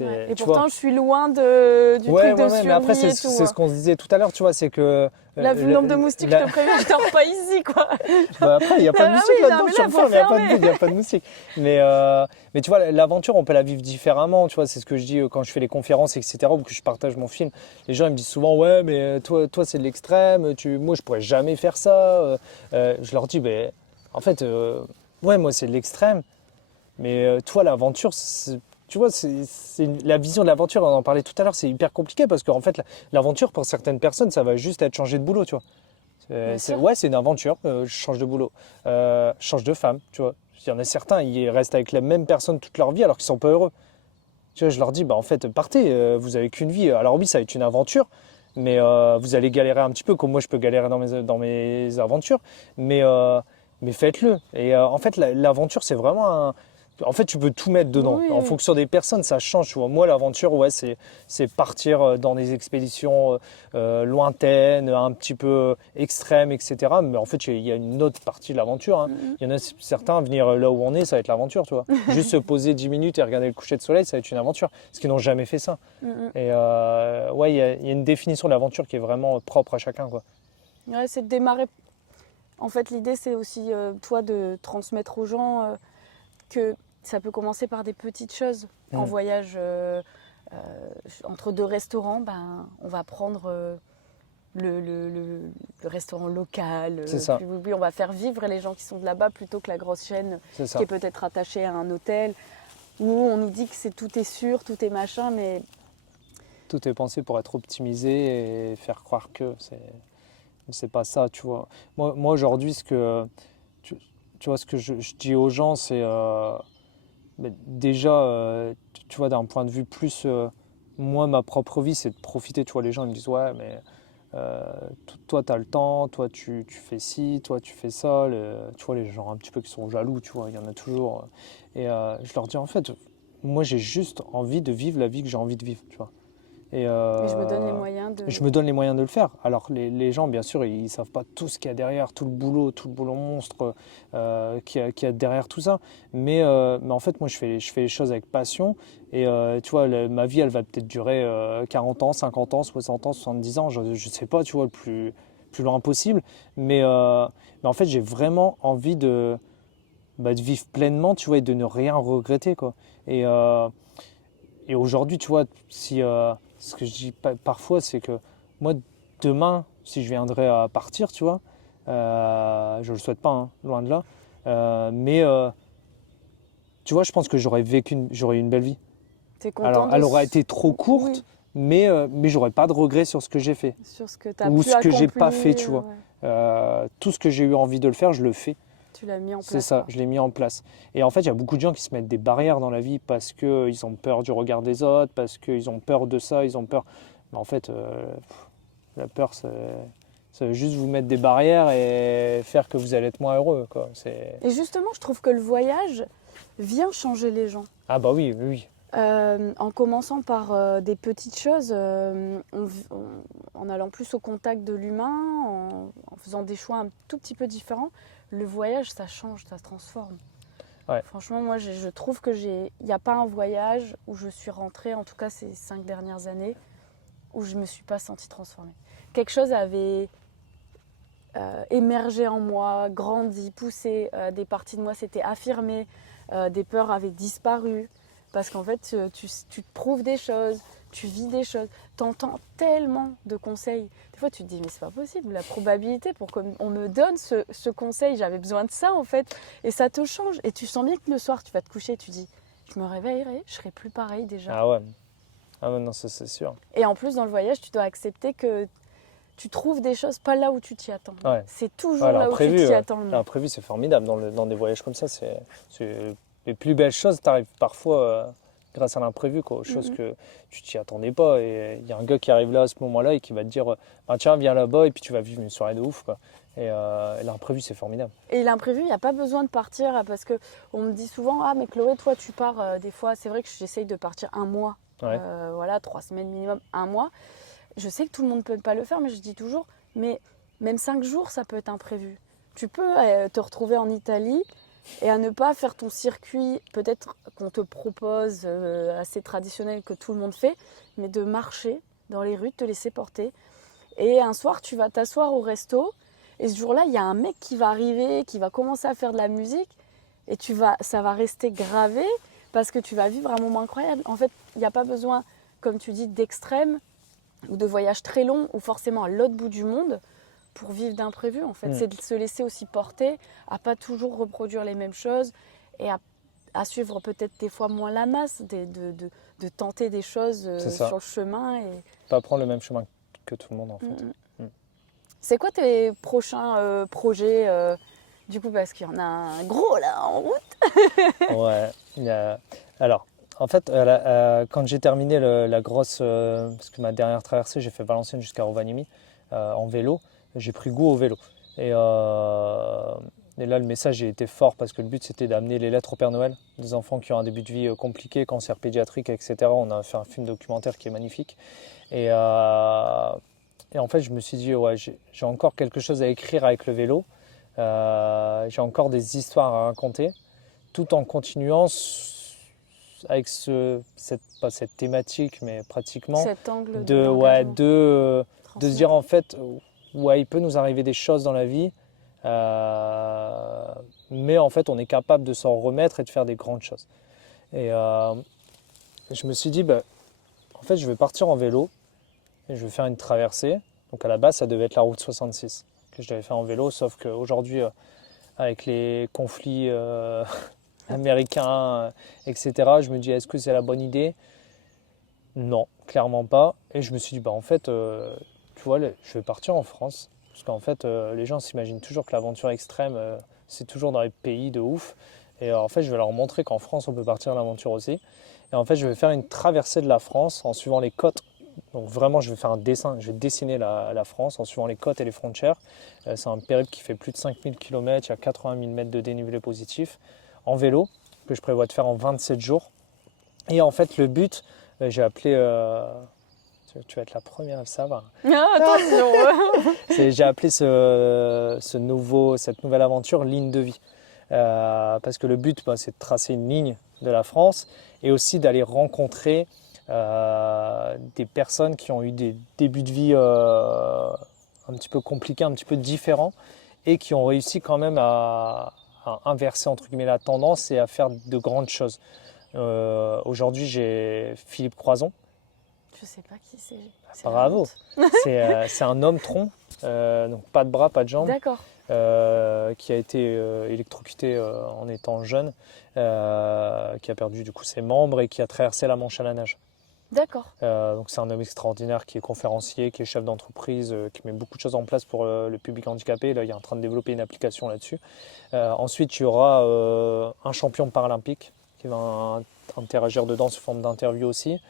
Ouais. Et Tu pourtant, vois. je suis loin du Ouais, truc de mais après survie et tout. c'est ce qu'on se disait tout à l'heure, tu vois, c'est que Là, vu le nombre de moustiques, je te préviens, je dors pas ici, quoi. bah après, il n'y a pas de Ah musique oui, non, là-dedans, mais tu là, me faut parles, mais il fermer. n'y a pas de musique. Mais tu vois, l'aventure, on peut la vivre différemment, tu vois, c'est ce que je dis quand je fais les conférences, etc., ou que je partage mon film. Les gens, ils me disent souvent, ouais, mais toi c'est de l'extrême, moi, je pourrais jamais faire ça. Je leur dis, ben, en fait, ouais, moi, c'est de l'extrême, mais toi, l'aventure, tu vois, la vision de l'aventure, on en parlait tout à l'heure, c'est hyper compliqué parce qu'en fait, l'aventure, pour certaines personnes, ça va juste être changer de boulot, tu vois. Bien sûr. Ouais, c'est une aventure, je change de boulot, je change de femme, tu vois. Il y en a certains, ils restent avec la même personne toute leur vie alors qu'ils sont pas heureux. Tu vois, je leur dis, bah en fait, partez, vous avez qu'une vie. Alors oui, ça va être une aventure, mais vous allez galérer un petit peu, comme moi je peux galérer dans mes aventures, mais faites-le. Et en fait, l'aventure, c'est vraiment en fait, tu peux tout mettre dedans. Oui, En oui. fonction des personnes, ça change. Tu vois. Moi, l'aventure, ouais, c'est partir dans des expéditions lointaines, un petit peu extrêmes, etc. Mais en fait, il y a une autre partie de l'aventure, hein. Il y en a certains, venir là où on est, ça va être l'aventure, tu vois. Juste se poser 10 minutes et regarder le coucher de soleil, ça va être une aventure. Parce qu'ils n'ont jamais fait ça. Et ouais, il y a une définition de l'aventure qui est vraiment propre à chacun, quoi. Ouais, c'est de démarrer. En fait, l'idée, c'est aussi, toi, de transmettre aux gens que ça peut commencer par des petites choses. En voyage entre deux restaurants, ben, on va prendre le restaurant local. C'est ça. Puis on va faire vivre les gens qui sont de là-bas plutôt que la grosse chaîne C'est ça. qui est peut-être attachée à un hôtel où on nous dit que tout est sûr, tout est machin, mais Tout est pensé pour être optimisé et faire croire que c'est pas ça, tu vois. Moi aujourd'hui, tu, tu vois, ce que je dis aux gens, c'est mais déjà, tu vois, d'un point de vue plus, moi, ma propre vie, c'est de profiter. Tu vois, les gens ils me disent, ouais, mais euh, toi, tu as le temps, toi, tu fais ci, toi, tu fais ça. Tu vois, les gens un petit peu qui sont jaloux, tu vois, il y en a toujours. Et je leur dis, en fait, moi, j'ai juste envie de vivre la vie que j'ai envie de vivre, tu vois. Et je me donne les moyens de... Je me donne les moyens de le faire. Alors les gens, bien sûr, ils ne savent pas tout ce qu'il y a derrière, tout le boulot monstre qu'il y a derrière tout ça. Mais en fait, moi, je fais les choses avec passion. Et tu vois, ma vie, elle va peut-être durer 40 ans, 50 ans, 60 ans, 70 ans. Je ne sais pas, tu vois, le plus loin possible. Mais en fait, j'ai vraiment envie de vivre pleinement, tu vois, et de ne rien regretter, quoi. Et aujourd'hui, tu vois, si... ce que je dis parfois, c'est que moi, demain, si je viendrais à partir, tu vois, je ne le souhaite pas, hein, loin de là, mais tu vois, je pense que j'aurais eu une belle vie. T'es content Alors, elle aurait été trop courte, oui, mais j'aurais pas de regrets sur ce que j'ai fait sur ce que tu as ou pu ce que j'ai pas accomplir, fait, tu vois. Tout ce que j'ai eu envie de le faire, je le fais. Tu l'as mis en place. C'est ça, quoi. je l'ai mis en place. Et en fait, il y a beaucoup de gens qui se mettent des barrières dans la vie parce qu'ils ont peur du regard des autres, parce qu'ils ont peur de ça, ils ont peur. Mais en fait, la peur, ça veut juste vous mettre des barrières et faire que vous allez être moins heureux, quoi. Et justement, je trouve que le voyage vient changer les gens. Ah bah oui, oui, oui. En commençant par des petites choses, en allant plus au contact de l'humain, en faisant des choix un tout petit peu différents, le voyage, ça change, ça se transforme. Ouais. Franchement, moi, je trouve que il n'y a pas un voyage où je suis rentrée, en tout cas ces 5 dernières années, où je ne me suis pas sentie transformée. Quelque chose avait émergé en moi, grandi, poussé, des parties de moi s'étaient affirmées, des peurs avaient disparu. Parce qu'en fait, tu te prouves des choses, tu vis des choses, tu entends tellement de conseils. Des fois, tu te dis, mais c'est pas possible, la probabilité pour qu'on me donne ce conseil, j'avais besoin de ça en fait. Et ça te change. Et tu sens bien que le soir, tu vas te coucher, tu dis, je me réveillerai, je serai plus pareil déjà. Ah ouais, non, ça c'est sûr. Et en plus, dans le voyage, tu dois accepter que tu trouves des choses pas là où tu t'y attends. Ouais. C'est toujours là où tu t'y attends le moins. L'imprévu, c'est formidable. Dans des voyages comme ça, c'est les plus belles choses t'arrivent parfois grâce à l'imprévu, quoi, aux choses que tu t'y attendais pas. Et il y a un gars qui arrive là à ce moment-là et qui va te dire tiens, viens là-bas, et puis tu vas vivre une soirée de ouf, quoi. Et l'imprévu, c'est formidable. Et l'imprévu, il n'y a pas besoin de partir parce qu'on me dit souvent, ah mais Chloé, toi tu pars des fois, c'est vrai que j'essaye de partir un mois, Ouais. voilà, 3 semaines minimum, un mois. Je sais que tout le monde ne peut pas le faire, mais je dis toujours, mais même 5 jours, ça peut être imprévu. Tu peux te retrouver en Italie et à ne pas faire ton circuit, peut-être qu'on te propose assez traditionnel que tout le monde fait, mais de marcher dans les rues, de te laisser porter. Et un soir, tu vas t'asseoir au resto, et ce jour-là, il y a un mec qui va arriver, qui va commencer à faire de la musique, et ça va rester gravé parce que tu vas vivre un moment incroyable. En fait, il n'y a pas besoin, comme tu dis, d'extrême ou de voyage très long ou forcément à l'autre bout du monde pour vivre d'imprévus. En fait, c'est de se laisser aussi porter, à pas toujours reproduire les mêmes choses et à suivre peut-être des fois moins la masse, de tenter des choses sur le chemin. Et... Pas prendre le même chemin que tout le monde, en fait. C'est quoi tes prochains projets du coup, parce qu'il y en a un gros là en route. Ouais. Alors, en fait, quand j'ai terminé la grosse, parce que ma dernière traversée, j'ai fait Valenciennes jusqu'à Rovaniemi en vélo, j'ai pris goût au vélo. Et là, le message a été fort parce que le but, c'était d'amener les lettres au Père Noël, des enfants qui ont un début de vie compliqué, cancer pédiatrique, etc. On a fait un film documentaire qui est magnifique. Et en fait, je me suis dit, ouais, j'ai encore quelque chose à écrire avec le vélo. J'ai encore des histoires à raconter, tout en continuant avec pas cette thématique, mais pratiquement Cet angle de se dire en fait, ouais, il peut nous arriver des choses dans la vie, mais en fait, on est capable de s'en remettre et de faire des grandes choses. Et je me suis dit, en fait, je vais partir en vélo et je vais faire une traversée. Donc à la base, ça devait être la route 66 que je devais faire en vélo, sauf qu'aujourd'hui, avec les conflits américains, etc., je me dis, est-ce que c'est la bonne idée? Non, clairement pas. Et je me suis dit, en fait, tu vois, je vais partir en France. Parce qu'en fait, les gens s'imaginent toujours que l'aventure extrême, c'est toujours dans les pays de ouf. Et en fait, je vais leur montrer qu'en France, on peut partir à l'aventure aussi. Et en fait, je vais faire une traversée de la France en suivant les côtes. Donc vraiment, je vais faire un dessin, je vais dessiner la France en suivant les côtes et les frontières. C'est un périple qui fait plus de 5000 km, il y a 80 000 mètres de dénivelé positif, en vélo, que je prévois de faire en 27 jours. Et en fait, le but, j'ai appelé Tu vas être la première à le savoir. Ah, attention. J'ai appelé cette nouvelle aventure ligne de vie. Parce que le but, c'est de tracer une ligne de la France et aussi d'aller rencontrer des personnes qui ont eu des débuts de vie un petit peu compliqués, un petit peu différents et qui ont réussi quand même à inverser entre guillemets la tendance et à faire de grandes choses. Aujourd'hui, j'ai Philippe Croison. Je sais pas qui c'est. Bravo. C'est un homme tronc, donc pas de bras, pas de jambes. D'accord. Qui a été électrocuté en étant jeune, qui a perdu du coup ses membres et qui a traversé la Manche à la nage. D'accord. Donc c'est un homme extraordinaire qui est conférencier, qui est chef d'entreprise, qui met beaucoup de choses en place pour le public handicapé. Là, il est en train de développer une application là-dessus. Ensuite, il y aura un champion paralympique qui va interagir dedans sous forme d'interview aussi.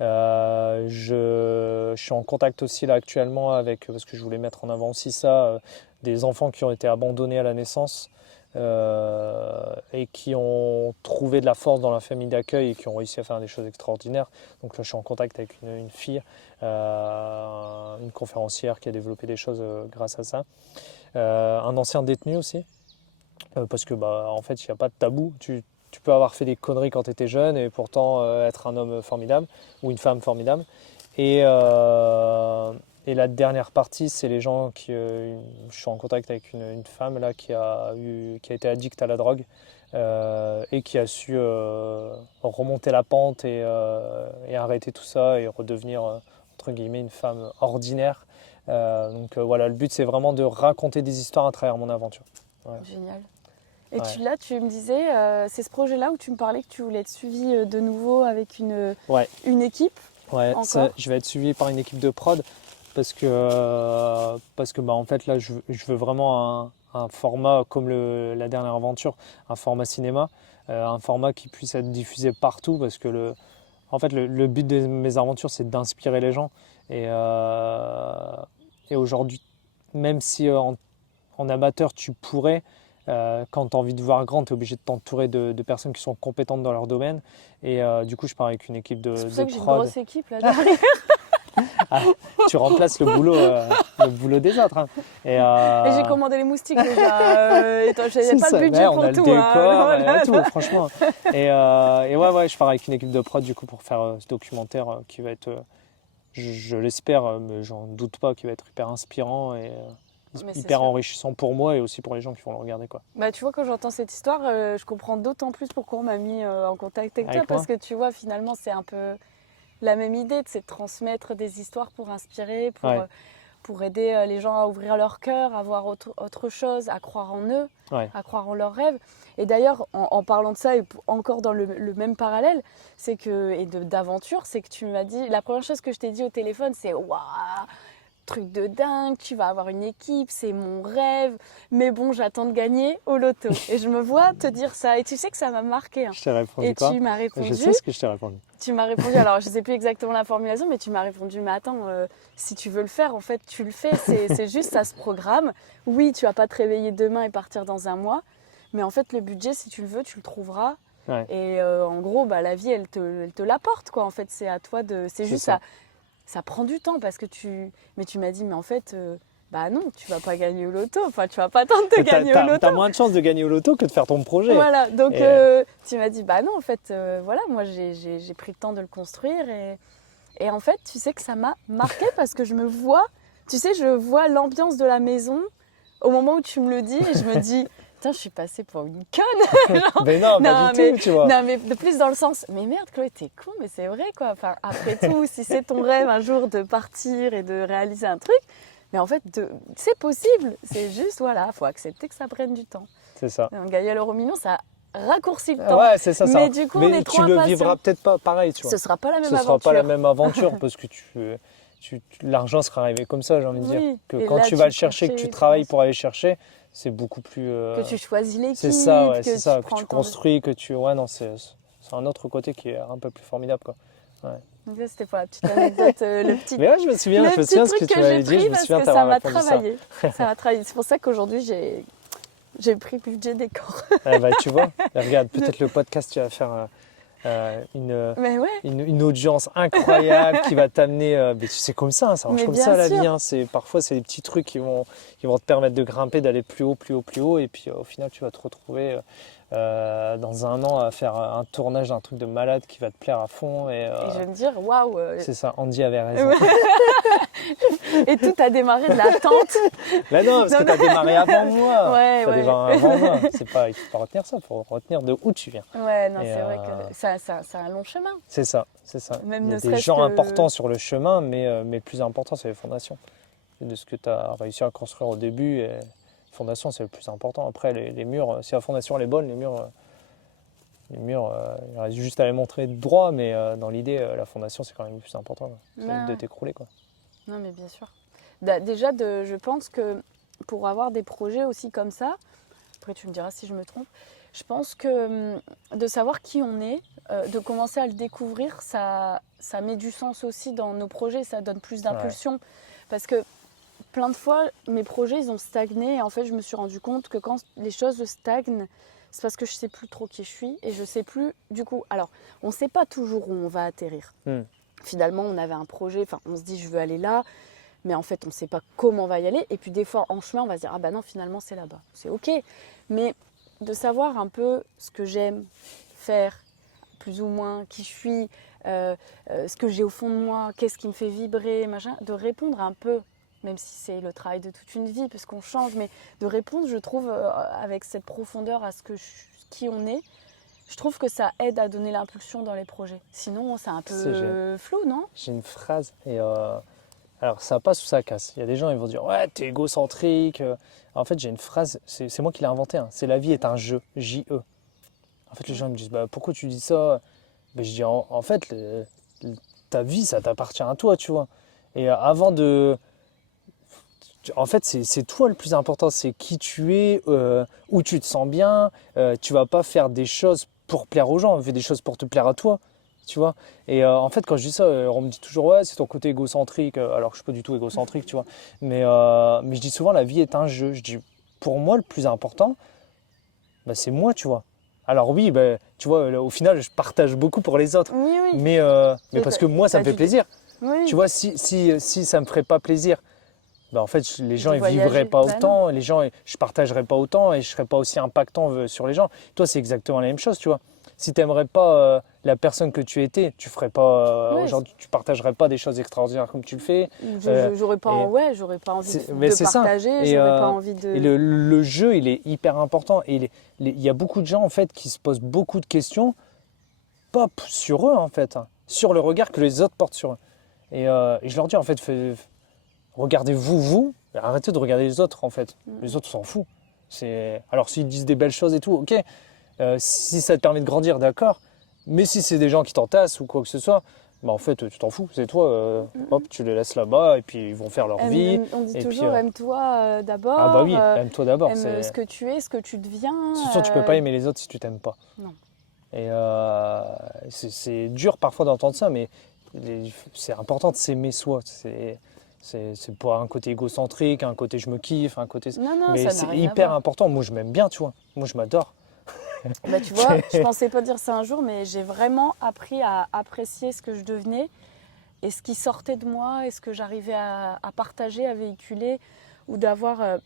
Je suis en contact aussi là actuellement avec, parce que je voulais mettre en avant aussi ça, des enfants qui ont été abandonnés à la naissance et qui ont trouvé de la force dans la famille d'accueil et qui ont réussi à faire des choses extraordinaires. Donc là je suis en contact avec une fille, une conférencière qui a développé des choses grâce à ça. Un ancien détenu aussi, parce que en fait il n'y a pas de tabou. Tu peux avoir fait des conneries quand tu étais jeune et pourtant être un homme formidable ou une femme formidable. Et la dernière partie, c'est les gens qui... je suis en contact avec une femme là, qui a été addicte à la drogue et qui a su remonter la pente et arrêter tout ça et redevenir, entre guillemets, une femme ordinaire. Donc voilà, le but, c'est vraiment de raconter des histoires à travers mon aventure. Ouais. Génial. Et Ouais. tu me disais, c'est ce projet-là où tu me parlais que tu voulais être suivi de nouveau avec une équipe. Ouais, Encore je vais être suivi par une équipe de prod parce que en fait là je veux vraiment un format comme la dernière aventure, un format cinéma, un format qui puisse être diffusé partout parce que en fait le but de mes aventures c'est d'inspirer les gens et aujourd'hui même si en amateur tu pourrais quand tu as envie de voir grand, tu es obligé de t'entourer de personnes qui sont compétentes dans leur domaine. Et du coup, je pars avec une équipe de prod. C'est pour ça que j'ai une grosse équipe là derrière. Ah, tu remplaces le boulot des autres. Hein. Et j'ai commandé les moustiques déjà. Et toi, j'avais pas le budget pour on a tout. le décor, Hein. tout, franchement. Et ouais, je pars avec une équipe de prod du coup pour faire ce documentaire qui va être, je l'espère, mais j'en doute pas, qui va être hyper inspirant et hyper enrichissant pour moi et aussi pour les gens qui vont le regarder. Quoi. Bah, tu vois, quand j'entends cette histoire, je comprends d'autant plus pourquoi on m'a mis en contact avec toi. Parce que tu vois, finalement, c'est un peu la même idée, c'est de transmettre des histoires pour inspirer, pour aider les gens à ouvrir leur cœur, à voir autre chose, à croire en eux, à croire en leurs rêves. Et d'ailleurs, en parlant de ça, et encore dans le même parallèle, d'aventure, c'est que tu m'as dit, la première chose que je t'ai dit au téléphone, c'est « Waouh !» truc de dingue, tu vas avoir une équipe, c'est mon rêve, mais bon, j'attends de gagner au loto. Et je me vois te dire ça, et tu sais que ça m'a marqué. Hein. Je t'ai répondu et quoi? Tu m'as répondu. Je sais ce que je t'ai répondu. Tu m'as répondu, alors je sais plus exactement la formulation, mais tu m'as répondu, mais attends, si tu veux le faire, en fait, tu le fais, c'est juste, ça se programme. Oui, tu vas pas te réveiller demain et partir dans un mois, mais en fait, le budget, si tu le veux, tu le trouveras. Ouais. Et en gros, la vie, elle te l'apporte, quoi. En fait, c'est à toi de... C'est juste ça prend du temps parce que Mais tu m'as dit, mais en fait, non, tu vas pas gagner au loto. Enfin, tu vas pas attendre de gagner au loto. T'as moins de chances de gagner au loto que de faire ton projet. Voilà, donc tu m'as dit, non, en fait, voilà, moi j'ai pris le temps de le construire. Et en fait, tu sais que ça m'a marqué parce que je vois l'ambiance de la maison au moment où tu me le dis et je me dis... Putain, je suis passée pour une conne. Mais non, pas du tout, tu vois. Non, mais de plus dans le sens, mais merde, Chloé, t'es con, mais c'est vrai, quoi. Enfin, après tout, si c'est ton rêve un jour de partir et de réaliser un truc, mais en fait, c'est possible. C'est juste, voilà, faut accepter que ça prenne du temps. C'est ça. Donc, gagner à l'euro million, ça raccourcit le temps. Ouais, c'est ça. Mais du coup, on est trop impatients. Tu le vivras peut-être pas pareil, tu vois. Ce sera pas la même aventure. Ce sera pas la même aventure parce que l'argent sera arrivé comme ça, j'ai envie de dire. Que quand tu vas le chercher, que tu travailles pour aller chercher, c'est beaucoup plus... que tu choisis l'équipe, c'est ça, que tu construis, que tu... Ouais, non, c'est un autre côté qui est un peu plus formidable, quoi. Ouais. Donc ça, c'était pour la petite anecdote, le petit... Mais ouais, je me souviens ce que tu m'avais dit, je me souviens ça m'a travaillé. Ça m'a travaillé. C'est pour ça qu'aujourd'hui, j'ai pris budget décor. Tu vois, regarde, peut-être le podcast, tu vas faire Mais ouais. une audience incroyable qui va t'amener. Mais c'est comme ça, ça marche Mais comme bien ça la sûr. vie. Hein. Parfois, c'est des petits trucs qui vont te permettre de grimper, d'aller plus haut, plus haut, plus haut. Et puis au final, tu vas te retrouver dans un an à faire un tournage d'un truc de malade qui va te plaire à fond. Et je vais me dire, waouh. C'est ça, Andy avait raison. Et tout a démarré de la tente. Mais non, parce que tu as démarré avant moi. Ouais, T'as ouais. démarré avant moi. Il ne faut pas retenir ça, il faut retenir de où tu viens. Ouais, non, Et, c'est vrai que c'est un long chemin. C'est ça, c'est ça. Même Il y a ne des serait-ce gens que- importants sur le chemin, mais le plus important, c'est les fondations. C'est de ce que tu as réussi à construire au début. Et les fondations, c'est le plus important. Après, les murs, si la fondation elle est bonne, les murs, il reste juste à les montrer droit, mais dans l'idée, la fondation, c'est quand même le plus important. C'est Ouais, de ouais. t'écrouler, quoi. Non, mais bien sûr. Déjà, je pense que pour avoir des projets aussi comme ça, après tu me diras si je me trompe, je pense que de savoir qui on est, de commencer à le découvrir, ça met du sens aussi dans nos projets, ça donne plus d'impulsion. Parce que plein de fois, mes projets, ils ont stagné et en fait, je me suis rendu compte que quand les choses stagnent, c'est parce que je ne sais plus trop qui je suis et je ne sais plus du coup. Alors, on ne sait pas toujours où on va atterrir. Finalement, on avait un projet, enfin, on se dit je veux aller là, mais en fait, on ne sait pas comment on va y aller. Et puis des fois, en chemin, on va se dire ah bah non, finalement, c'est là-bas. C'est ok, mais de savoir un peu ce que j'aime faire, plus ou moins, qui je suis, ce que j'ai au fond de moi, qu'est-ce qui me fait vibrer, machin, de répondre un peu, même si c'est le travail de toute une vie, parce qu'on change, mais de répondre, je trouve, avec cette profondeur à qui on est. Je trouve que ça aide à donner l'impulsion dans les projets. Sinon, c'est un peu flou, non? J'ai une phrase, et alors ça passe ou ça casse. Il y a des gens, ils vont dire ouais, t'es égocentrique. En fait, j'ai une phrase, c'est moi qui l'ai inventée. Hein. C'est la vie est un jeu, J-E. En fait, les gens me disent bah, pourquoi tu dis ça? Ben, je dis en fait, ta vie, ça t'appartient à toi, tu vois. Et avant de. En fait, c'est toi le plus important, c'est qui tu es, où tu te sens bien. Tu vas pas faire des choses pour plaire aux gens, fais des choses pour te plaire à toi, tu vois. Et en fait, quand je dis ça, on me dit toujours ouais, c'est ton côté égocentrique, alors que je suis pas du tout égocentrique, tu vois. Mais je dis souvent la vie est un jeu. Je dis pour moi le plus important, bah, c'est moi, tu vois. Alors oui, bah, tu vois, au final, je partage beaucoup pour les autres, Oui, oui. mais parce que moi, ça me fait plaisir. Oui. Tu vois, si ça me ferait pas plaisir. Bah en fait, les gens De ils voyager, vivraient pas bah autant, les gens, je partagerais pas autant et je serais pas aussi impactant sur les gens. Toi, c'est exactement la même chose, tu vois. Si tu n'aimerais pas la personne que tu étais, tu ferais pas Ouais, aujourd'hui, tu partagerais pas des choses extraordinaires comme tu le fais. J'aurais pas, j'aurais pas envie Mais de c'est ça. partager, Et, j'aurais pas envie de. Et le jeu, il est hyper important. Et il y a beaucoup de gens en fait qui se posent beaucoup de questions, pas sur eux en fait, hein, sur le regard que les autres portent sur eux. Et je leur dis en fait, regardez-vous, vous. Arrêtez de regarder les autres en fait. Les autres s'en foutent. Alors s'ils disent des belles choses et tout, ok. Si ça te permet de grandir, d'accord. Mais si c'est des gens qui t'entassent ou quoi que ce soit, bah en fait tu t'en fous. C'est toi, hop, tu les laisses là-bas et puis ils vont faire leur vie. On dit et toujours puis, aime-toi d'abord. Ah bah oui, aime-toi d'abord. Aime ce que tu es, ce que tu deviens. De toute façon, tu peux pas aimer les autres si tu t'aimes pas. Non. Et c'est dur parfois d'entendre ça, mais c'est important de s'aimer soi. C'est pas un côté égocentrique, un côté je me kiffe, un côté. Non, mais ça n'a c'est rien à hyper voir. important. Moi, je m'aime bien, tu vois. Moi, je m'adore. Bah, tu vois, je pensais pas dire ça un jour, mais j'ai vraiment appris à apprécier ce que je devenais et ce qui sortait de moi et ce que j'arrivais à partager, à véhiculer ou d'avoir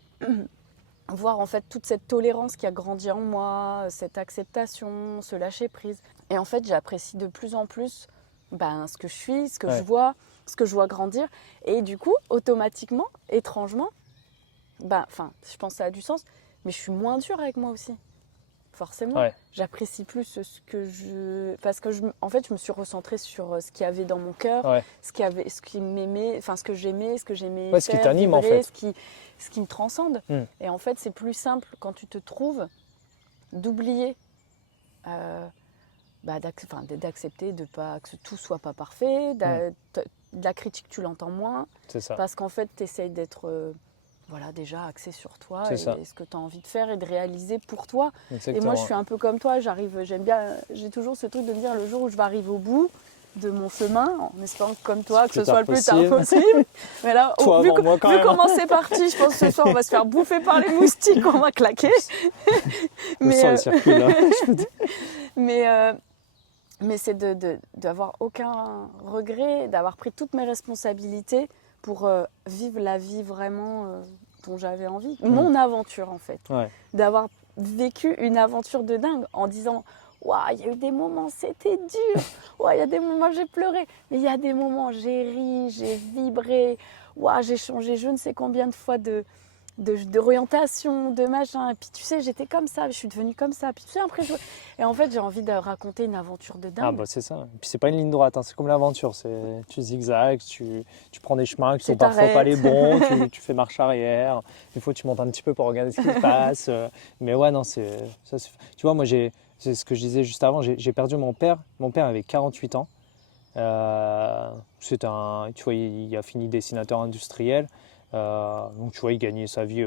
voir en fait toute cette tolérance qui a grandi en moi, cette acceptation, ce lâcher prise. Et en fait, j'apprécie de plus en plus ce que je suis, ce que je vois, ce que je vois grandir. Et du coup, automatiquement, étrangement, je pense que ça a du sens, mais je suis moins dure avec moi aussi. Forcément, j'apprécie plus ce que je... Parce que en fait, je me suis recentrée sur ce qu'il y avait dans mon cœur, ce qui m'aimait, enfin ce que j'aimais faire, ce qui t'anime vibrer, en fait. Ce qui me transcende. Et en fait, c'est plus simple quand tu te trouves d'oublier, d'accepter de pas que tout soit pas parfait, de la critique tu l'entends moins. C'est ça. Parce qu'en fait, tu essayes d'être... déjà axé sur toi et ce que tu as envie de faire et de réaliser pour toi. Exactement. Et moi, je suis un peu comme toi, j'ai toujours ce truc de me dire le jour où je vais arriver au bout de mon chemin, en espérant comme toi que ce soit le plus tard possible. Mais là, vu comment c'est parti, je pense que ce soir, on va se faire bouffer par les moustiques, on va claquer. Le sang, il circule là. Mais c'est d'avoir aucun regret, d'avoir pris toutes mes responsabilités pour vivre la vie vraiment dont j'avais envie. Mon aventure, en fait. Ouais. D'avoir vécu une aventure de dingue en disant waouh, il y a eu des moments, c'était dur. Waouh, il y a des moments, j'ai pleuré. Mais il y a des moments, j'ai ri, j'ai vibré. Waouh, j'ai changé je ne sais combien de fois d'orientation, de machin. Et puis tu sais, j'étais comme ça, je suis devenue comme ça. Puis tu sais, après, et en fait, j'ai envie de raconter une aventure de dingue. Ah bah c'est ça. Et puis c'est pas une ligne droite, hein. C'est comme l'aventure. Tu zigzags, tu prends des chemins qui sont parfois pas les bons, tu fais marche arrière. Des fois tu montes un petit peu pour regarder ce qui se passe. Mais ouais, non, tu vois, moi c'est ce que je disais juste avant, j'ai perdu mon père. Mon père avait 48 ans. Tu vois, il a fini dessinateur industriel. Donc tu vois, il gagnait sa vie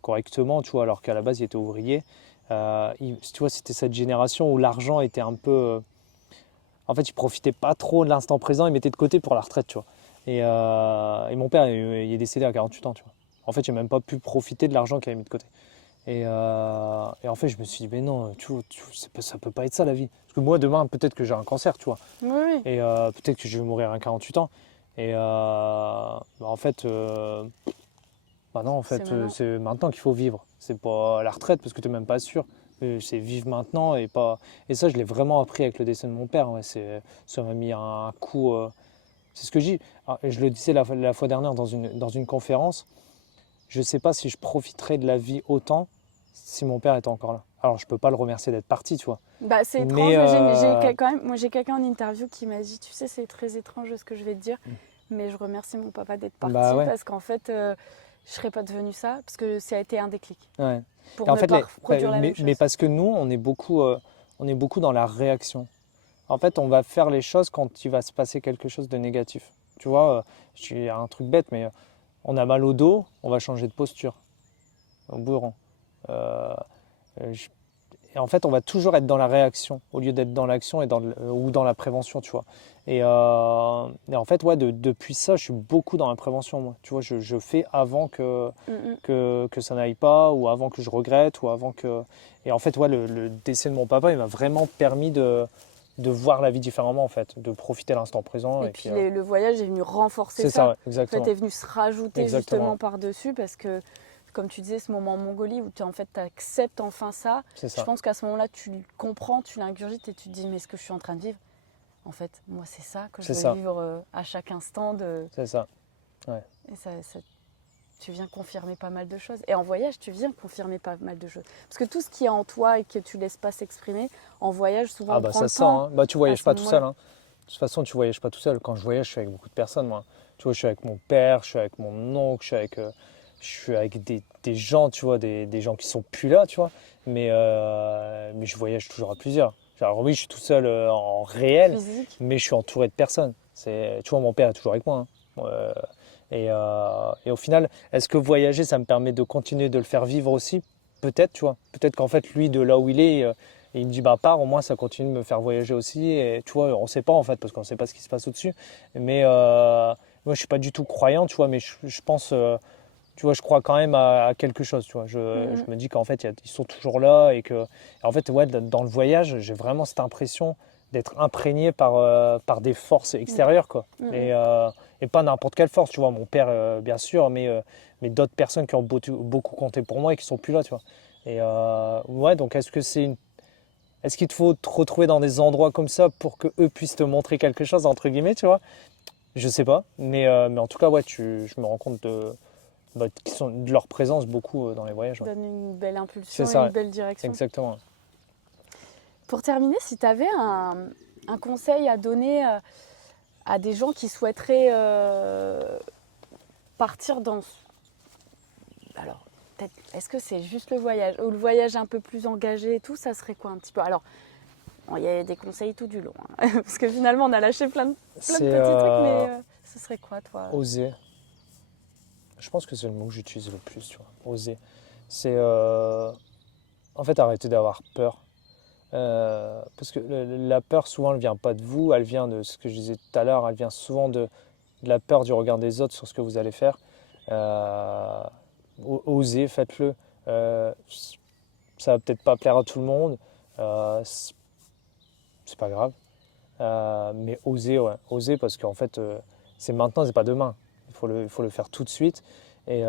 correctement, tu vois, alors qu'à la base il était ouvrier. Tu vois, c'était cette génération où l'argent était un peu. En fait, il profitait pas trop de l'instant présent, il mettait de côté pour la retraite, tu vois. Et mon père, il est décédé à 48 ans, tu vois. En fait, j'ai même pas pu profiter de l'argent qu'il avait mis de côté. Et en fait, je me suis dit, mais non, ça peut pas être ça la vie. Parce que moi, demain, peut-être que j'ai un cancer, tu vois. Oui. Et peut-être que je vais mourir à 48 ans. Et en fait, bah non, en fait, c'est maintenant qu'il faut vivre. C'est pas la retraite parce que tu n'es même pas sûr. C'est vivre maintenant et pas. Et ça, je l'ai vraiment appris avec le décès de mon père. Ouais, ça m'a mis un coup. C'est ce que je dis. Et je le disais la fois dernière dans une conférence. Je ne sais pas si je profiterais de la vie autant si mon père était encore là. Alors, je peux pas le remercier d'être parti, tu vois. Bah, c'est étrange, mais quand même, moi j'ai quelqu'un en interview qui m'a dit, tu sais, c'est très étrange ce que je vais te dire, mais je remercie mon papa d'être parti parce qu'en fait, je serais pas devenue ça, parce que ça a été un déclic. Ouais. Pour ne pas reproduire la même chose. Mais parce que nous, on est beaucoup dans la réaction. En fait, on va faire les choses quand il va se passer quelque chose de négatif. Tu vois, je dis un truc bête, mais on a mal au dos, on va changer de posture au bourron. Et en fait, on va toujours être dans la réaction au lieu d'être dans l'action ou dans la prévention, tu vois. Et en fait, ouais, depuis ça, je suis beaucoup dans la prévention, moi. Tu vois, je fais avant que ça n'aille pas, ou avant que je regrette, ou avant que... Et en fait, ouais, le décès de mon papa, il m'a vraiment permis de voir la vie différemment, en fait, de profiter de l'instant présent. Et puis le voyage est venu renforcer ça. C'est ça, exactement. En fait, est venu se rajouter justement par-dessus, parce que comme tu disais, ce moment en Mongolie où tu acceptes enfin ça, je pense qu'à ce moment-là, tu le comprends, tu l'ingurgites et tu te dis, mais ce que je suis en train de vivre, en fait, moi, c'est ça que je veux vivre à chaque instant. C'est ça, ouais. Et tu viens confirmer pas mal de choses. Et en voyage, tu viens confirmer pas mal de choses. Parce que tout ce qui est en toi et que tu laisses pas s'exprimer, en voyage, souvent, on prend le temps. Hein. Bah, tu voyages pas tout seul. Hein. De toute façon, tu voyages pas tout seul. Quand je voyage, je suis avec beaucoup de personnes, moi. Tu vois, je suis avec mon père, je suis avec mon oncle, je suis avec des gens, tu vois, des gens qui sont plus là, tu vois. Mais je voyage toujours à plusieurs. Alors oui, je suis tout seul en réel, mais je suis entouré de personnes. Tu vois, mon père est toujours avec moi. Hein. Et au final, est-ce que voyager, ça me permet de continuer de le faire vivre aussi? Peut-être, tu vois. Peut-être qu'en fait, lui, de là où il est, il me dit, bah, pars, au moins, ça continue de me faire voyager aussi. Et tu vois, on ne sait pas, en fait, parce qu'on ne sait pas ce qui se passe au-dessus. Mais moi, je ne suis pas du tout croyant, tu vois, mais je pense, tu vois, je crois quand même à quelque chose, tu vois. Je me dis qu'en fait, ils sont toujours là et en fait, ouais, dans le voyage, j'ai vraiment cette impression d'être imprégné par des forces extérieures, quoi. Et pas n'importe quelle force, tu vois. Mon père, bien sûr, mais d'autres personnes qui ont beaucoup compté pour moi et qui sont plus là, tu vois. Et ouais, donc est-ce qu'il te faut te retrouver dans des endroits comme ça pour que eux puissent te montrer quelque chose, entre guillemets, tu vois? Je sais pas, mais en tout cas, ouais, je me rends compte de leur présence beaucoup dans les voyages. Ouais. Donne une belle impulsion et une belle direction. Exactement. Pour terminer, si tu avais un conseil à donner à des gens qui souhaiteraient partir dans... Alors, peut-être, est-ce que c'est juste le voyage ou le voyage un peu plus engagé et tout, ça serait quoi un petit peu? Alors, il y a des conseils tout du long, hein, parce que finalement, on a lâché plein de petits trucs, mais ce serait quoi, toi? Oser. Je pense que c'est le mot que j'utilise le plus, tu vois. Oser. C'est en fait arrêter d'avoir peur. Parce que la peur, souvent, elle vient pas de vous, elle vient de ce que je disais tout à l'heure, elle vient souvent de la peur du regard des autres sur ce que vous allez faire. Osez, faites-le. Ça va peut-être pas plaire à tout le monde, c'est pas grave. Mais oser, ouais, oser parce qu'en fait, c'est maintenant, c'est pas demain. Il faut le faire tout de suite et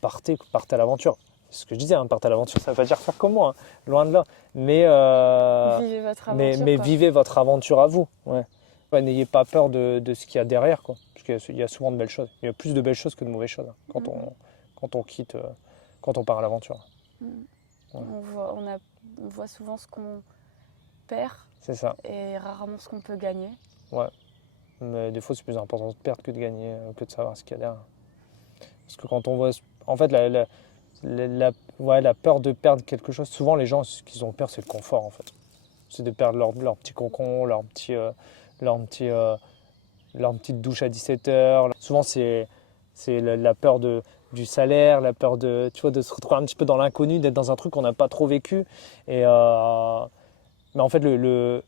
partez à l'aventure. C'est ce que je disais, hein, partez à l'aventure, ça ne veut pas dire faire comme moi, hein, loin de là. Mais, Vivez votre aventure, mais quoi. vivez votre aventure à vous. Ouais. Ouais, n'ayez pas peur de ce qu'il y a derrière, quoi. Parce qu'il y a souvent de belles choses. Il y a plus de belles choses que de mauvaises choses, hein, quand on quitte, quand on part à l'aventure. Mm. Ouais. On voit souvent ce qu'on perd C'est ça. et rarement ce qu'on peut gagner. Ouais. Mais des fois, c'est plus important de perdre que de gagner, que de savoir ce qu'il y a derrière. Parce que quand on voit. En fait, ouais, la peur de perdre quelque chose, souvent les gens, ce qu'ils ont peur, c'est le confort, en fait. C'est de perdre leur petit cocon, leur petit, leur petite douche à 17h. Souvent, c'est la peur du salaire, la peur tu vois, de se retrouver un petit peu dans l'inconnu, d'être dans un truc qu'on n'a pas trop vécu. Et, mais en fait, le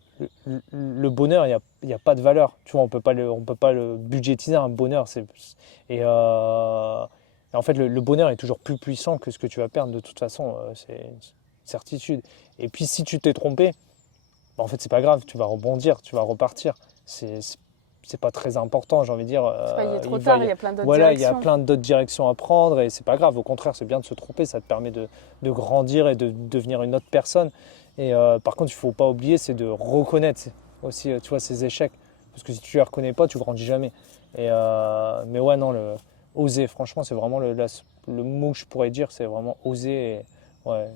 bonheur, il y a pas de valeur. Tu vois, on peut pas le budgétiser, un bonheur. Et, et en fait, le bonheur est toujours plus puissant que ce que tu vas perdre. De toute façon, c'est une certitude. Et puis, si tu t'es trompé, bah, en fait, c'est pas grave. Tu vas rebondir, tu vas repartir. C'est pas très important, j'ai envie de dire. C'est pas, il est trop tard, il y a plein d'autres Voilà, il y a directions. plein d'autres directions à prendre et c'est pas grave. Au contraire, c'est bien de se tromper. Ça te permet de grandir et de devenir une autre personne. Et par contre, il faut pas oublier, c'est de reconnaître aussi, tu vois, ces échecs. Parce que si tu les reconnais pas, tu grandis jamais. Mais ouais, non, oser, franchement, c'est vraiment le mot que je pourrais dire, c'est vraiment oser. Et, ouais,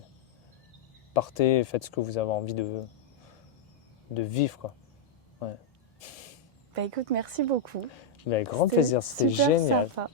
partez, et faites ce que vous avez envie de vivre, quoi. Ouais. Bah écoute, merci beaucoup. Mais avec grand C'était plaisir, c'était super génial. sympa.